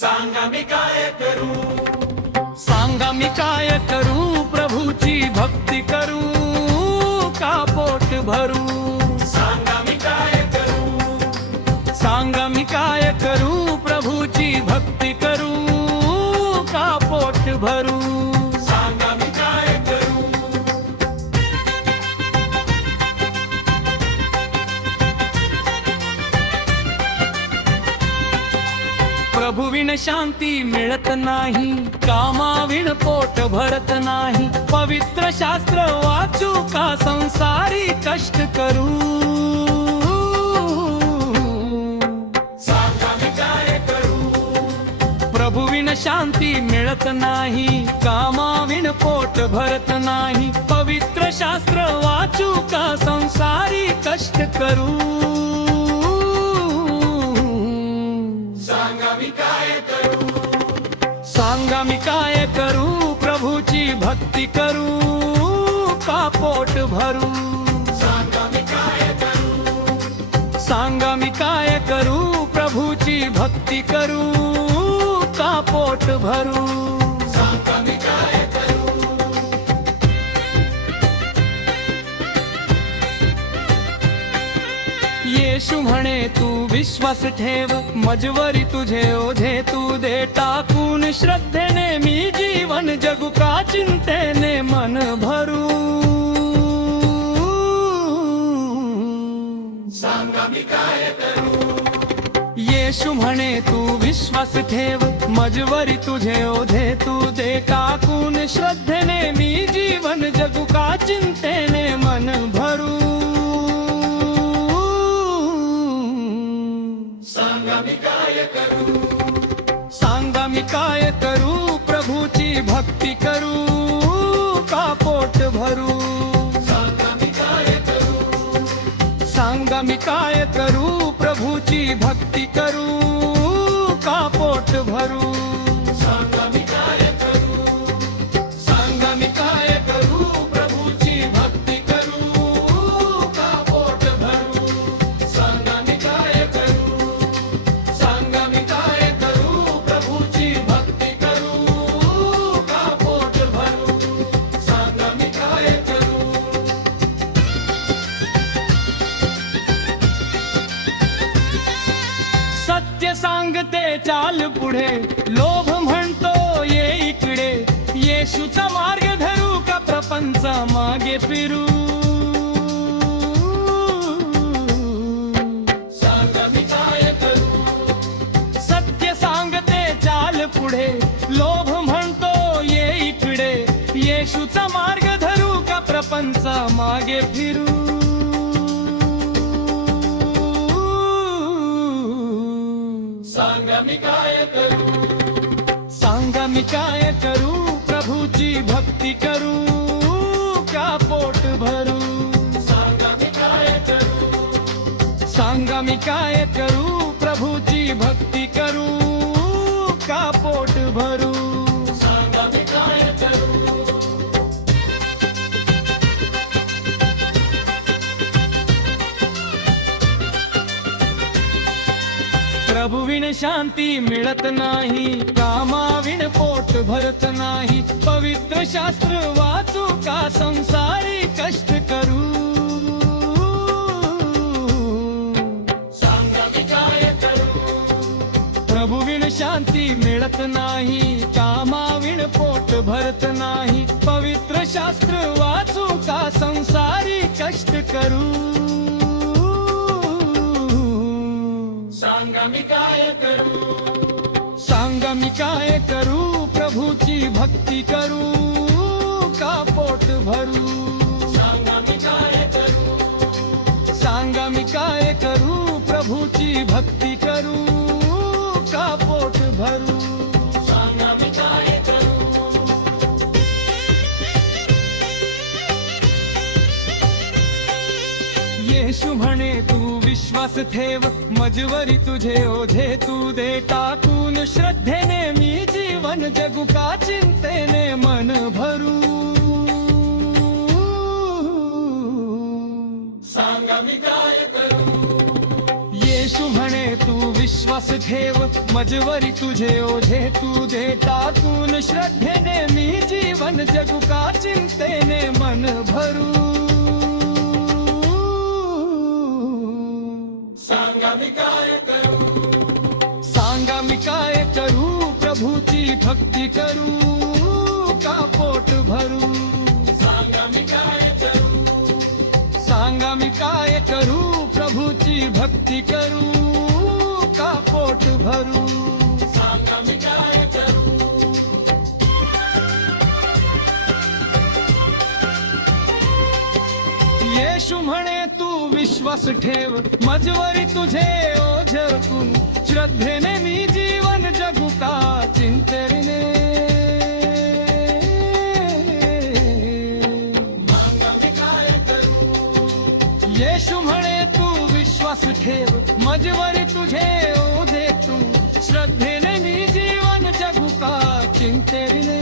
सांगा मी काय करू सांगा मी काय करू प्रभूची भक्ती करू का पोट भरू सांगा मी काय करू सांगा मी काय करू प्रभूची भक्ती करू का पोट भरू सांगा मी काय करू प्रभुविण शांती मिळत नाही कामाविण पोट भरत नाही पवित्र शास्त्र वाचू का संसारी कष्ट करू सांगा मी काय करू प्रभुविण शांती मिळत नाही कामाविण पोट भरत नाही पवित्र शास्त्र वाचू का संसारी कष्ट करू सांगा मी काय करू प्रभूची भक्ती करू का पोट भरू? सांगा मी काय करू प्रभूची भक्ती करू का पोट भरू? येशू म्हणे तू विश्वास ठेव मजवरी तुझे ओझे तू दे टाकून श्रद्धेने मी जीवन जगू का चिंतेने मन भरू? येशू म्हणे तू विश्वास ठेव मजवरी तुझे ओझे तू दे टाकून श्रद्धेने मी जीवन जगू का चिंतेने मन भरू? सांगा मी काय करू प्रभूची भक्ती करू का पोट भरू? सांगा मी काय करू प्रभूची भक्ती करू का पोट भरू? सांगा मी काय करू प्रभूची भक्ती करू का पोट भरू? सांगा मी काय करू प्रभूची भक्ती करू का पोट भरू? सांगा मी काय करू? सत्य सांगते चाल पुढे लोभ म्हणतो ये इकडे येशूचा मार्ग धरू का प्रपंच मागे फिरू? सांगा मी काय करू? सत्य सांगते चाल पुढे लोभ म्हणतो ये इकडे येशूचा मार्ग धरू का प्रपंच मागे फिरू? सांगा मी काय करू? सांगा मी काय करू प्रभूची भक्ती करू का पोट भरू? सांगा मी काय करू? सांगा मी काय करू प्रभूची भक्ती करू का पोट भरू? सांगा मी काय करू? प्रभुविण शांती मिळत नाही कामाविण पोट भरत नाही पवित्र शास्त्र वाचू का संसारी कष्ट करू? सांगा मी काय करू? प्रभुविण शांती मिळत नाही कामाविण पोट भरत नाही पवित्र शास्त्र वाचू का संसारी कष्ट करू? सांगा मी काय करू? सांगा मी काय करू प्रभूची भक्ती करू का पोट भरू? सांगा मी काय करू? सांगा मी काय करू प्रभूची भक्ती करू का पोट भरू? सांगा मी काय करू? येशू म्हणे तू विश्वास ठेव मजवरी तुझे ओझे तू दे टाकून श्रद्धेने मी जीवन जगू का चिंतेने मन भरू? सांगा मी काय करू? येशू म्हणे तू विश्वास ठेव मजवरी तुझे ओझे तू दे टाकून श्रद्धेने मी जीवन जगू का चिंतेने मन भरू? सांगा मी काय करू? सांगा मी काय करू प्रभूची भक्ती करू का पोट भरू? सांगा मी काय करू? सांगा मी काय करू प्रभूची भक्ती करू का पोट भरू? सांगा मी काय करू? येशू म्हणे तू विश्वास ठेव मजवरी तुझे ओझरकून श्रद्धेने मी जीवन जगू का चिंतेने? येशू म्हणे तू विश्वास ठेव मजवरी तुझे ओझे तू श्रद्धेने मी जीवन जगू का चिंतेने?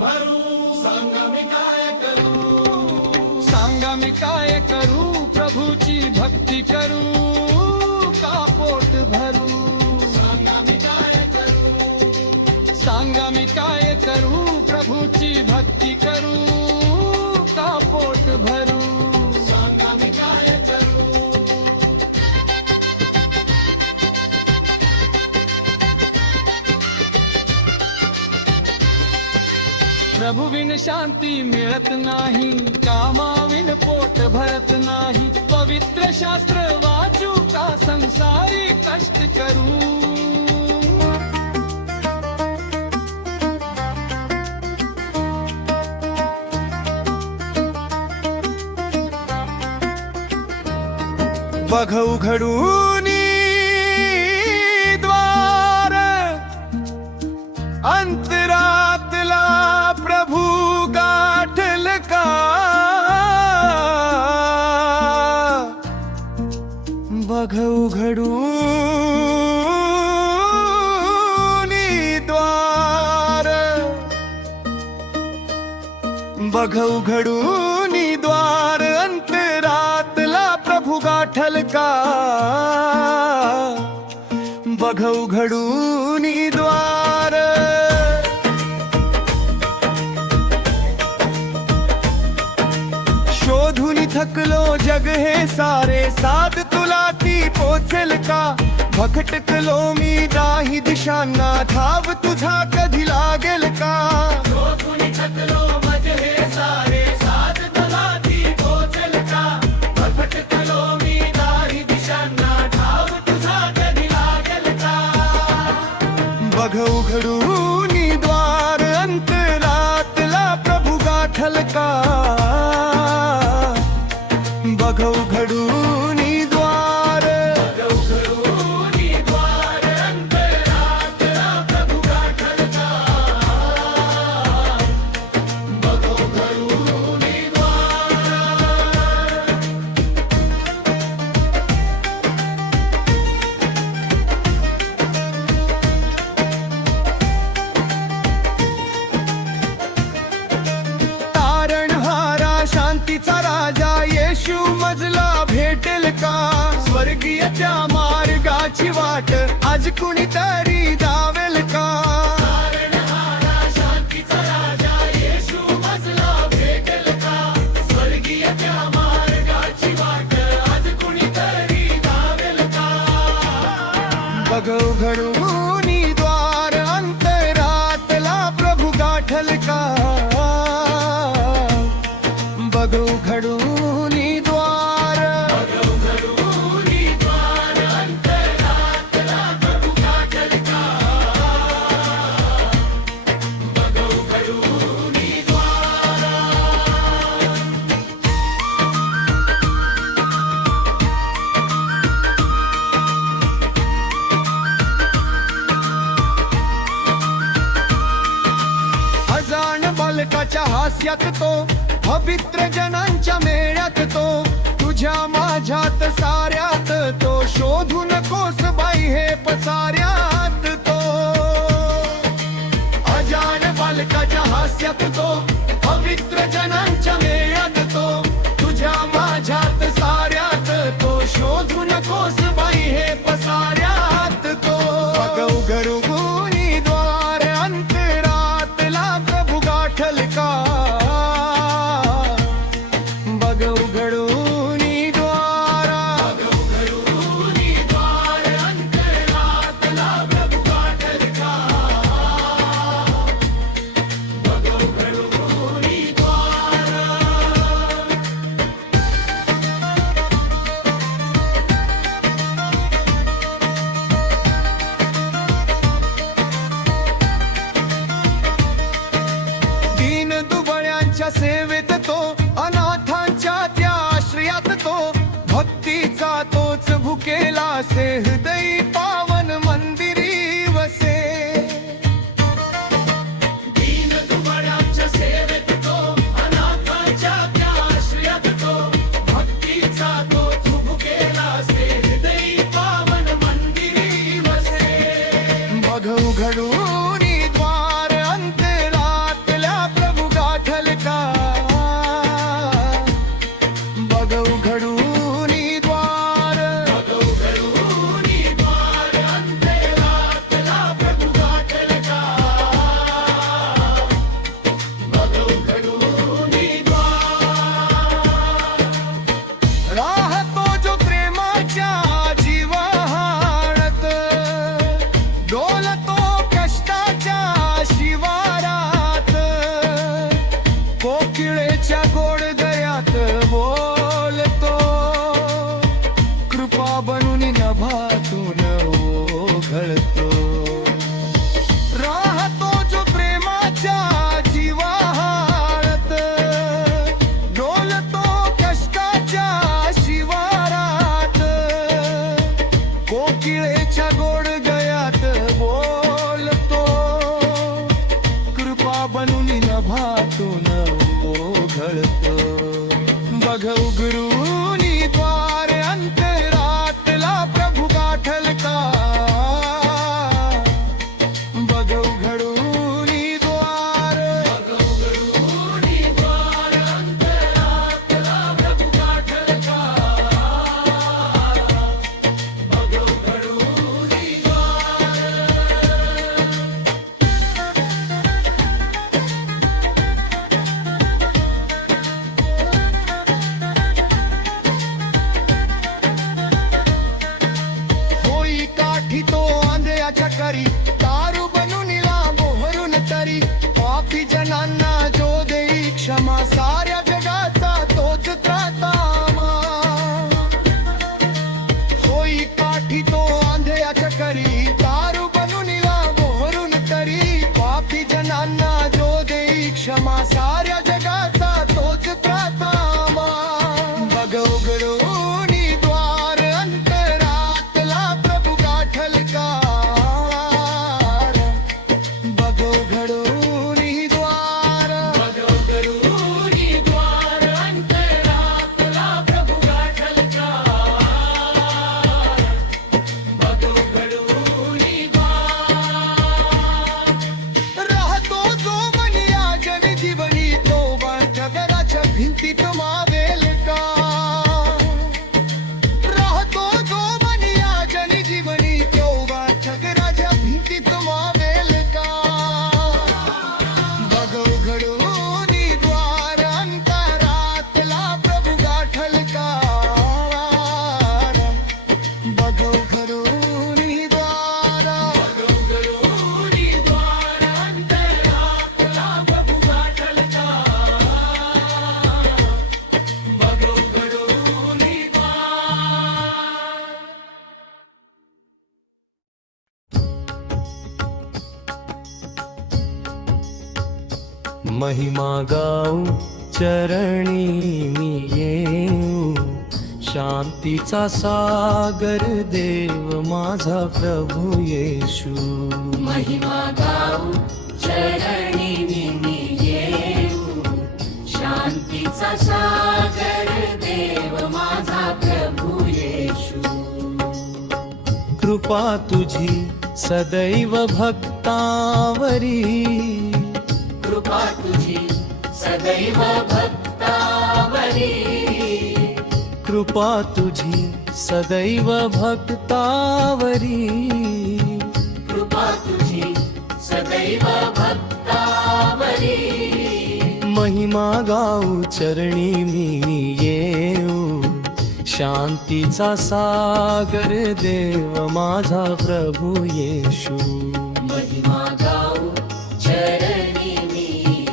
भरू सांगा मी काय करू सांगा मी काय करू प्रभूची भक्ती करू का पोट भरू सांगा मी काय करू सांगा मी काय करू प्रभूची भक्ती करू का पोट भरू सांगा मी काय करू प्रभुविन शांती मिळत नाही कामाविन पोट भरत नाही पवित्र शास्त्र वाचू का संसारी कष्ट करू बघ उघडूनी द्वार अंतरातला प्रभू गाठल का बघ उघडूनी द्वार बघ उघडूनी द्वार अंतरातला प्रभू गाठल का बघ उघडूनी द्वार शोधून थकलो जग हे सारे साध तुला ती पोचेल का भटकलो मी नाही दिशांना धाव तुझा कधी लागेल का शोधून थकलो जग हे सारे साध तुला ती पोचेल का भटकलो मी नाही दिशांना धाव तुझा कधी लागेल का बघ उघडूनी द्वार अंतरातला प्रभू गाठल का बघ उघडूनी द्वार अंतरातला प्रभू गाठल का बघ उघडूनी द्वार तारणहारा शांतीचा राजा येशू मजला भेटेल का स्वर्गीयच्या मार्गाची वाट आज कुणीतरी दावेल का तारणहारा शांतीचा राजा येशू मजला भेटेल का स्वर्गीयच्या मार्गाची वाट आज कुणीतरी दावेल का बघ उघडूनी द्वार अंतरातला प्रभू गाठल का बघ उघडूनी द्वार अंतरातला प्रभू गाठल का बघ उघडूनी द्वार अजाण बालकाच्या हास्यात तो पवित्र जनांच्या मेळ्यात तो तुझ्या माझ्यात साऱ्यात तो शोधू नकोस बाई हे पसाऱ्यात तो अजान बालकाच्या हास्यात तो पवित्र जनांच्या मेळ्यात तो तुझ्या माझ्यात साऱ्यात तो शोधू नकोस बाई हे पसाऱ्यात तो बघ उघडूनी द्वार अंतरातला प्रभू गाठल का बघ उघडूनी द्वार अंतरातला प्रभू गाठल का बघ उघडूनी द्वार दीन दुबळ्यांच्या सेवेत तो अनाथांच्या त्या आश्रयात तो भक्तीचा तोच भुकेला से हृदयी पावन मंदिरी वसे दीन दुबळ्यांच्या सेवेत तो अनाथांच्या त्या आश्रयात तो भक्तीचा तोच भुकेला से हृदयी पावन मंदिरी वसे बघ उघडूनी द्वार अंतरातल्या कळतो. बघ उघडूनी द्वार अंतरातला प्रभू गाठल का. बघ उघडूनी द्वार अंतरातला प्रभू गाठल का. बघ उघडूनी होई काठी तो आंधळ्याच्या करी. दारू बनून मोहरून तरी. पापी जनांना जो देई क्षमा. साऱ्या जगाचा तोच त्रातामा. होई काठी तो आंधळ्याच्या करी. दारू बनून मोहरून तरी. पापी जनांना जो देई क्षमा. साऱ्या जगाचा तोच त्रातामा. बघ उघडूनी द्वार अंतरातला प्रभू गाठल का. बघ उघडूनी द्वार अंतरातला प्रभू गाठल का. बघ उघडूनी राहतो जो मनिया जनी जीवनी. तो जगराच्या भिंतीत मावेल का. राहतो जो मनिया जनी जीवनी. तो जगराच्या भिंतीत मावेल का. बघ उघडूनी द्वार अंतरातला प्रभू गाठल का. बघ उघडूनी द्वार अंतरातला प्रभू गाठल का. बघ उघडूनी महिमा गाऊ चरणी मी येऊ. शांतीचा सागर देव माझा प्रभू येशू. महिमा गाऊ चरणी मी येऊ. शांतीचा सागर देव माझा प्रभू येशू. कृपा तुझी सदैव भक्तावरी. कृपा तुझी सदैव भक्तावरी. कृपा तुझी सदैव भक्तावरी. कृपा तुझी सदैव भक्तावरी. महिमा गाऊ चरणी मी येऊ. शांतीचा सागर देव माझा प्रभू येशू. महिमा गाऊ चरणी मी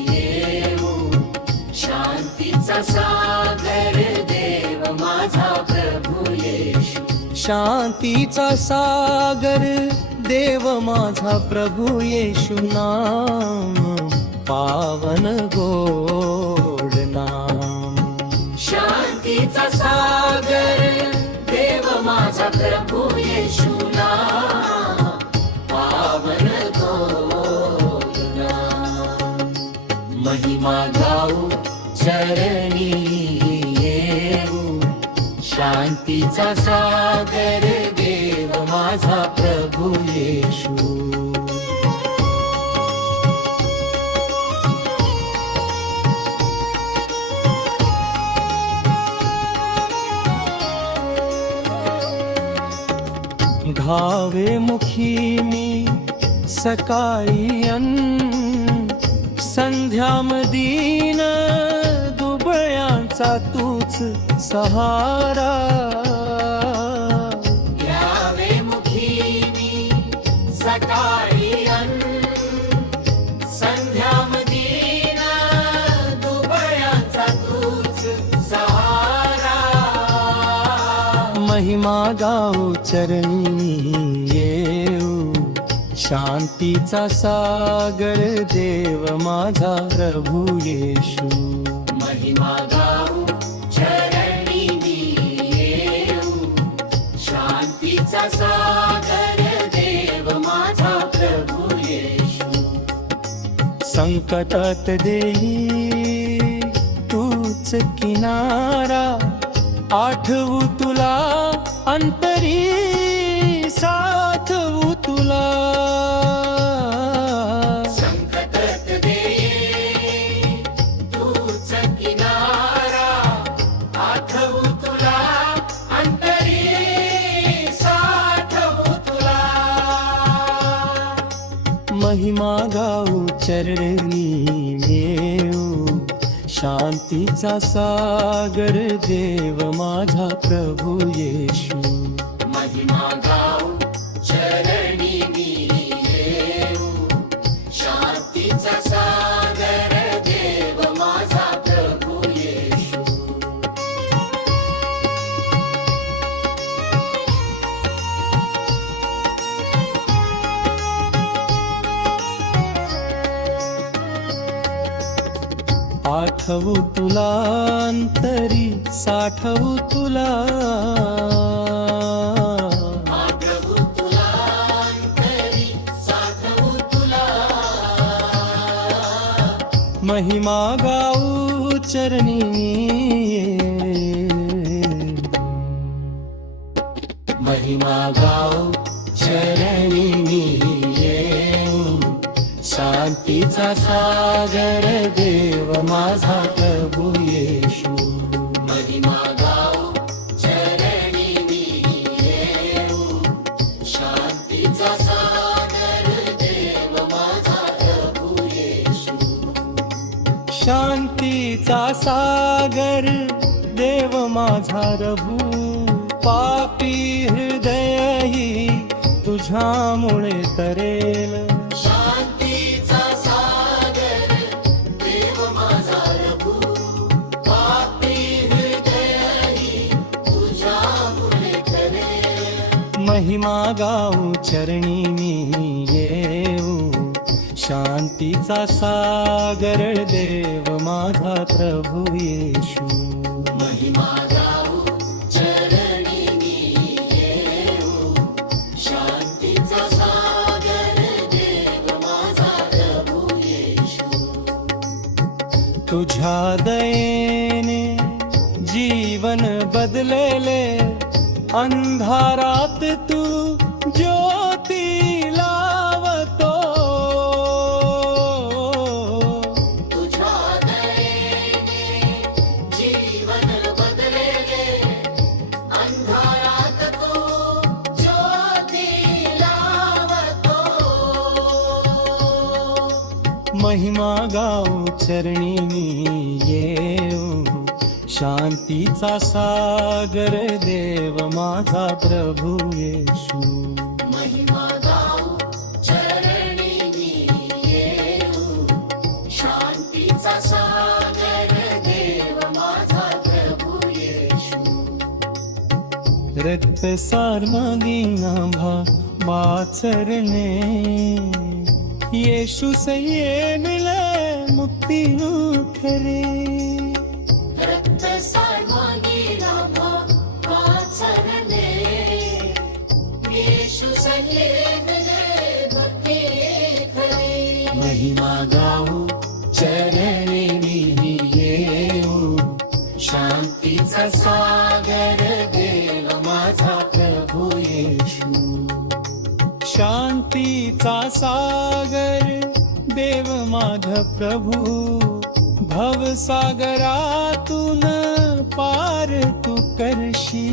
येऊ. शांतीचा सागर देव माझा प्रभू येशू. शांतीचा सागर देव माझा प्रभू येशू. नाम पावन गोड नाम. शांतीचा सागर देव माझा प्रभू येशू. नाम पावन गोड नाम. महिमा गाऊ चरणी येऊ. शांतीचा सागर देव माझा प्रभू येशू. घावे मुखी मी सकाळी संध्यामदीन. दुबळ्यांचा तूच सहारा. घ्यावे मुखी मी सकाळी संध्यामदीन. दुबळ्यांचा तूच सहारा. महिमा गाऊ चरणी येऊ. शांतीचा सागर देव माझा प्रभू येशू. महिमा गाऊ चरणी मी येऊ. शांतीचा सागर देव माझा प्रभू येशू. संकटात देई तू किनारा, आठवू तुला अंतरी साठवू तुला. संकटात देई तूच किनारा, आठवू तुला अंतरी साठवू तुला. महिमा गाऊ चरणी येऊ, शांतीचा सागर देव माझा प्रभू येशू. महिमा गाऊ चरणी मी येऊ, शांतीचा सागर देव माझा प्रभू येशू. आठवू तुला अंतरी साठवू तुला. आठवू तुला अंतरी साठवू तुला. महिमा गाऊ चरणी महिमा गाऊ चरणी मी येऊ, शांतीचा सागर देव माझा प्रभू येशू. महिमा गाऊ चरणी मी येऊ, शांतीचा सागर देव माझा प्रभू येशू. शांतीचा सागर देव माझा प्रभू, पापी हृदयही तुझ्यामुळे तरेल. शांतीचा सागर देव माझा प्रभू, पापी हृदयही तुझ्यामुळे तरेल. महिमा गाऊ चरणी मी येऊ, शांतीचा सागर देव माझा प्रभू येशू. महिमा गाऊ चरणी मी येऊ, शांतीचा सागर देव माझा प्रभू येशू. तुझ्या दयेने जीवन बदलेले, अंधारात तू ज्योती लावतो. तुझ्या दयेने जीवन बदलेले, अंधारात तू ज्योती लावतो. महिमा गाऊ चरणी मी येऊ, शांतीचा सागर देव माझा प्रभू येशू. महिमा गाऊ चरणी मी येऊ, शांतीचा सागर देव माझा प्रभू येशू. रक्त सारमागिना वाचरणे, येशू सयेनले मुक्ती खरे. रक्त सर्वांगी नामा वाचरणे, येशू संलेमले भक्ती खरी. महिमा गाऊ चरणी मी येऊ, शांतीचा सागर देव माझा प्रभू येशू. शांतीचा सागर देव माझा प्रभू, भवसागरातून पार तू करशी.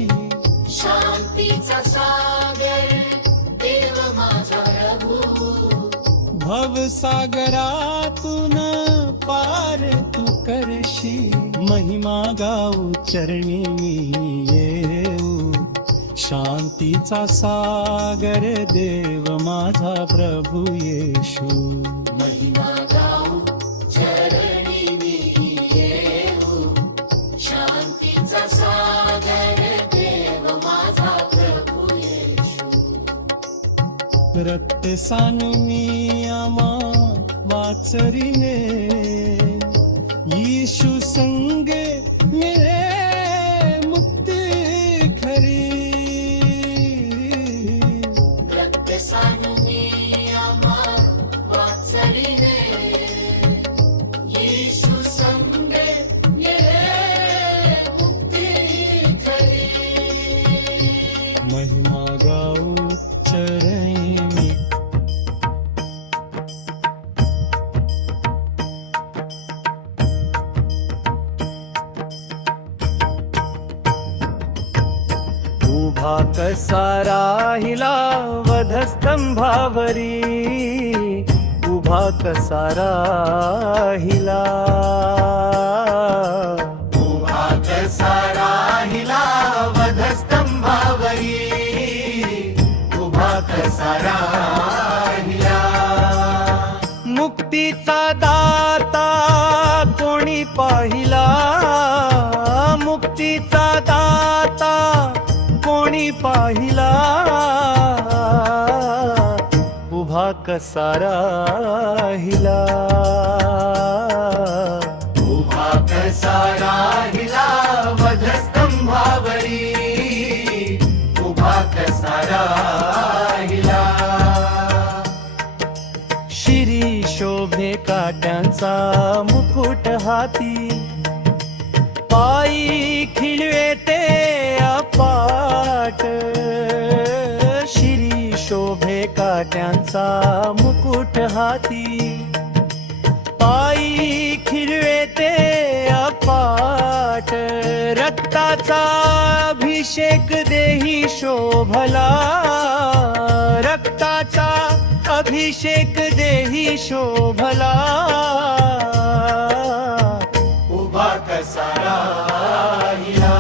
शांतीचा सागर देव माझा प्रभू, भवसागरातून पार तू करशी. महिमा गाऊ चरणी मी येऊ, शांतीचा सागर देव माझा प्रभू येशू. महिमा गाऊ चरणी मी येऊ, शांतीचा सागर देव माझा प्रभू येशू. रक्त सानुमी आमा वाचरिले, येशू संगे मिळे मुक्ती खरी. रक्त सानुमी आमा वाचरिले, येशू संगे मिळे उभा कसा राहिला वधस्तंभावरी, उभा कसा राहिला. उभा कसा राहिला वधस्तंभावरी, उभा कसा राहिला. मुक्तीचा दाता कोणी पाहिला, मुक्तीचा दाता कोणी पाहिला, उभा कसा राहिला. उभा कसा राहिला वधस्तंभावरी, उभा कसा राहिला. शिरी शोभे काट्यांचा मुकुट हाती, पायी खिळवे ते अपाट. शिरी शोभे काट्यांचा मुकुट हाती, पायी खिळवे ते अपाट. रक्ताचा अभिषेक देही शोभला, रक्ताचा अभिषेक देही शोभला. उभा कसा राहिला,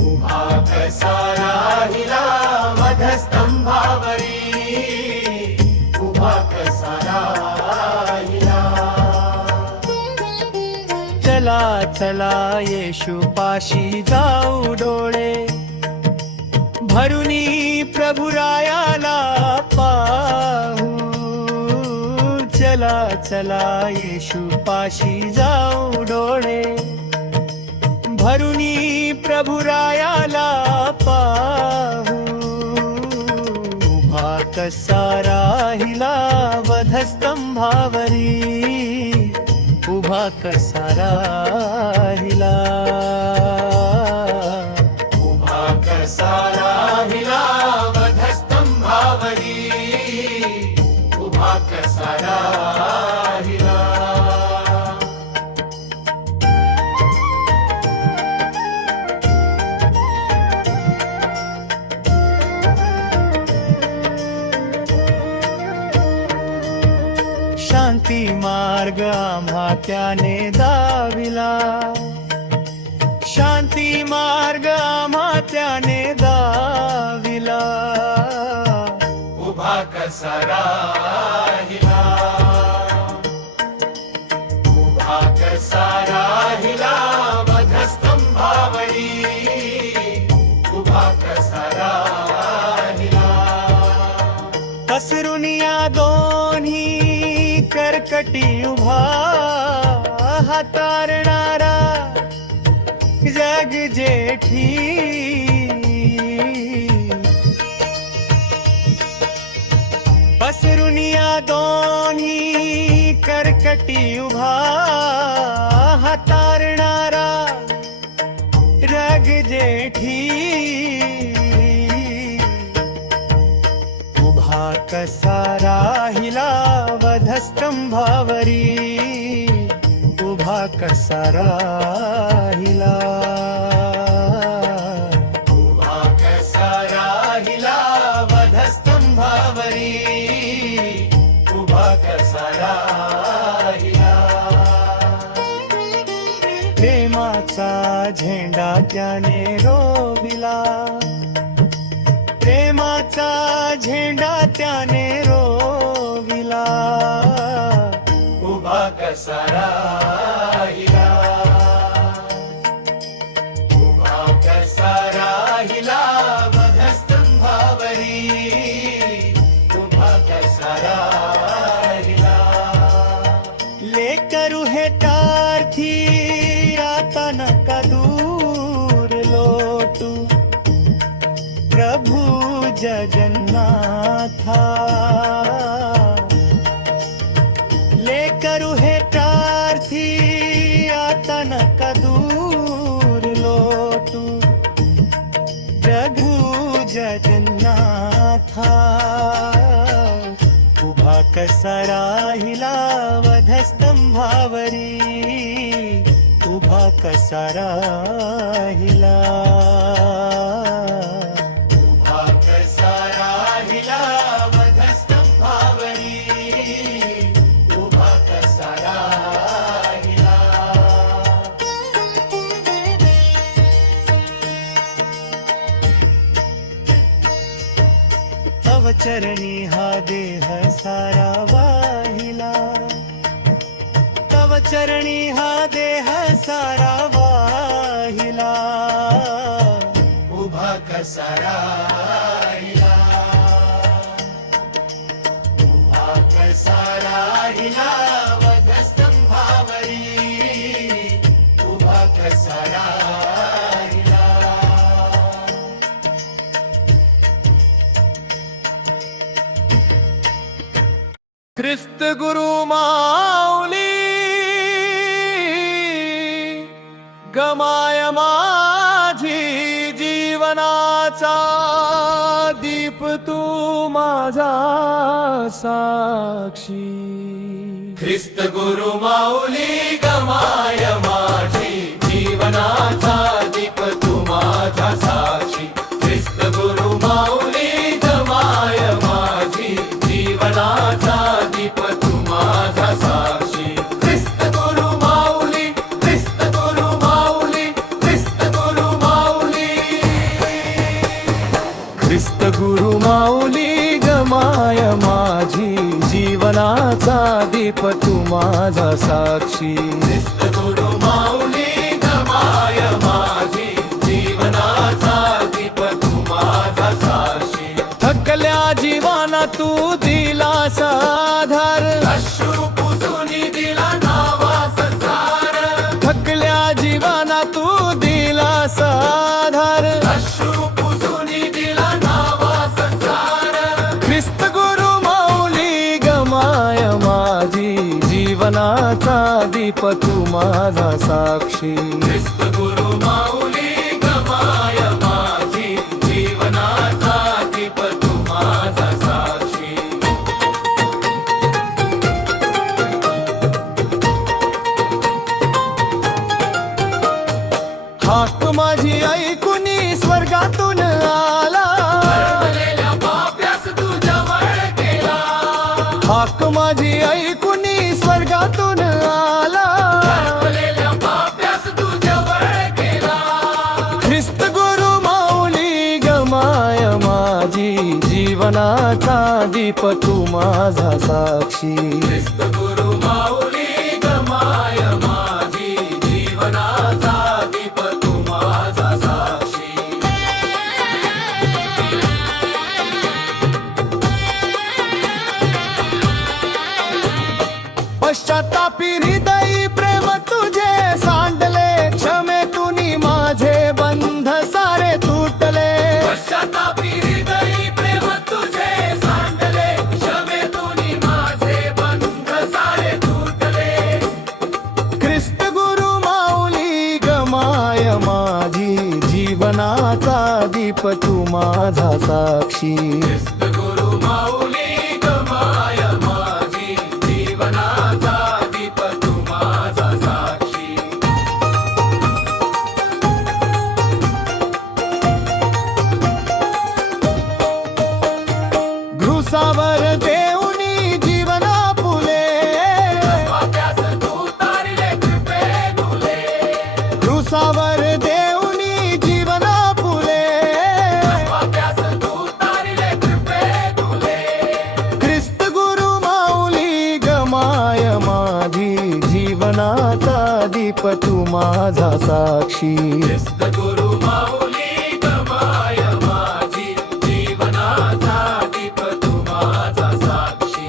उभा कसा राहिला वधस्तंभावरी, उभा कसा राहिला. चला चला येशू पाशी जाऊ डोळे, भरुनी प्रभुरायाला पाहू. चला चला येशू पाशी जाऊ डोळे, भरुनी प्रभुरायाला पाहू. उभा कसा राहिला वधस्तंभावरी, उभा कसा राहिला. उभा कसा राहिला वधस्तंभावरी, उभा कसा राहिला. शांती मार्ग आम्हा त्याने दाविला, शांती मार्ग आम्हा त्याने दाविला. उभा कसा राहिला, उभा कसा राहिला वधस्तंभावरी, उभा कसा राहिला. पसरुनिया दोन्ही कर्कटी उभा, हातारणारा जग जेठी. पसरुनिया दोन्ही कर्कटी उभा, हातारणारा रग जेठी. उभा कसा राहिला वधस्तंभावरी, उभा कसा राहिला. उभा कसा राहिला वधस्तंभावरी, उभा कसा राहिला. प्रेमाचा झेंडा त्याने रोविला, प्रेमाचा झेंडा त्याने रोविला. उभा कसा राहिला, उभा कसा राहिला वधस्तंभावरी, उभा कसा राहिला. लेकरू हे तार्थी आता नका दूर लोटू, प्रभु जगन्नाथा. लेकरू हे प्रार्थी आता नका दूर लोटू, प्रभु जगन्नाथा. उभा कसा राहिला वधस्तंभावरी, उभा कसा राहिला, उभा कसा राहिला वधस्तंभावरी, उभा कसा राहिला. अवचरणी हा देह सारा वाहिला, तव चरणी हा देह सारा वाहिला, उभा कसा राहिला, उभा कसा राहिला वधस्तंभावरी, उभा कसा राहिला. ख्रिस्त गुरु माऊली गमाय माझी जीवनाचा दीप तू माझा साक्षी. ख्रिस्त गुरु माऊली गमाय माझी जीवनाचा दीप तू माझा साक्षी. ख्रिस्त गुरु माऊली गमाय माझी जीवनाचा दीप तू माझा साक्षी. ख्रिस्त गुरु माऊली, ख्रिस्त गुरु माऊली, ख्रिस्त गुरु माऊली. ख्रिस्त गुरु माऊली गमाय माझी जीवनाचा दीप तू माझा साक्षी. ख्रिस्त गुरु माऊली गमाय माझी जीवनाचा दीप तू माझा साक्षी. थकल्या जीवाना तू दिलास आधार, अश्रू पुसूनी दिला नावा संसार. थकल्या जीवाना तू दिलास आधार, अश्रू पुसूनी दिला नावा संसार. ख्रिस्त गुरु माऊली गमाय माझी जीवनाचा दीप तू माझा साक्षी. ख्रिस्त गुरु माऊली गमाय माझी जीवनाचा दीप तू माझा साक्षी. हाक माझी ऐकुनी स्वर्गातून आला, पाप्यास तू जवळ केला. हाक माझी ऐकुनी स्वर्गातून आला, पाप्यास तू जवळ केला. ख्रिस्त गुरु माऊली गमाय माझी जीवनाचा दीप तू माझा साक्षी. ख्रिस्त गुरु माऊली गमाय माझी जीवनाचा दीप तू माझा साक्षी. पश्चातापी हृदयी प्रेम तुझे सांडले, क्षमेतूनी माझे बंध सारे तुटले. पश्चातापी हृदयी प्रेम तुझे सांडले, क्षमेतूनी माझे बंध सारे तुटले. ख्रिस्त गुरु माऊली गमाय माझी जीवनाचा दीप तू माझा साक्षी. ख्रिस्त गुरु माऊली गमाय माझी जीवनाचा दीप तू माझा साक्षी. घृसावर देऊनी जीवना फुले, पाप्यास तू तारिले कृपेनुले. घृसावर देऊनी जीवना फुले, पाप्यास तू तारिले कृपेनुले. ख्रिस्त गुरु माऊली गमाय माझी जीवनाचा दीप तू माझा साक्षी. ख्रिस्त गुरु माऊली गमाय माझी जीवनाचा दीप तू माझा साक्षी.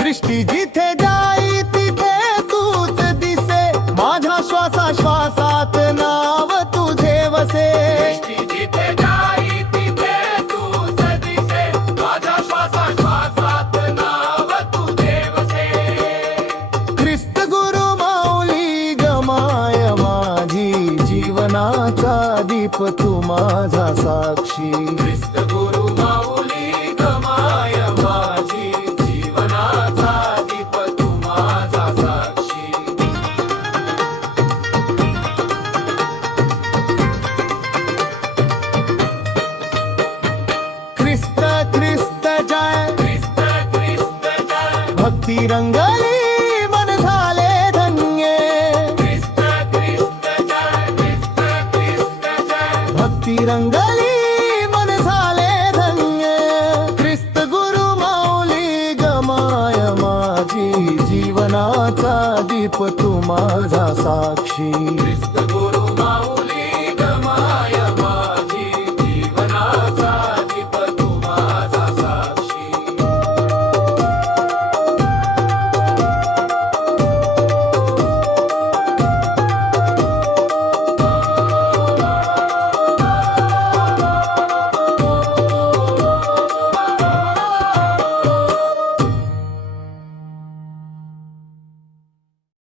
दृष्टी जिथे जाई तिथे तूच दिसे, माझ्या श्वासाश्वासात नाव तुझे वसे. दृष्टी जिथे जाई तिथे तूच दिसे, माझ्या श्वासाश्वासात नाव तुझे वसे. ख्रिस्त गुरु माऊली गमाय माझी जीवनाचा दीप तू माझा साक्षी. ख्रिस्त गुरु माऊली गमाय भक्ती रंगली मन झाले धन्य भक्ती रंगली मन झाले धन्य ख्रिस्त गुरु माऊली गमाय माझी जीवनाचा दीप तू माझा साक्षी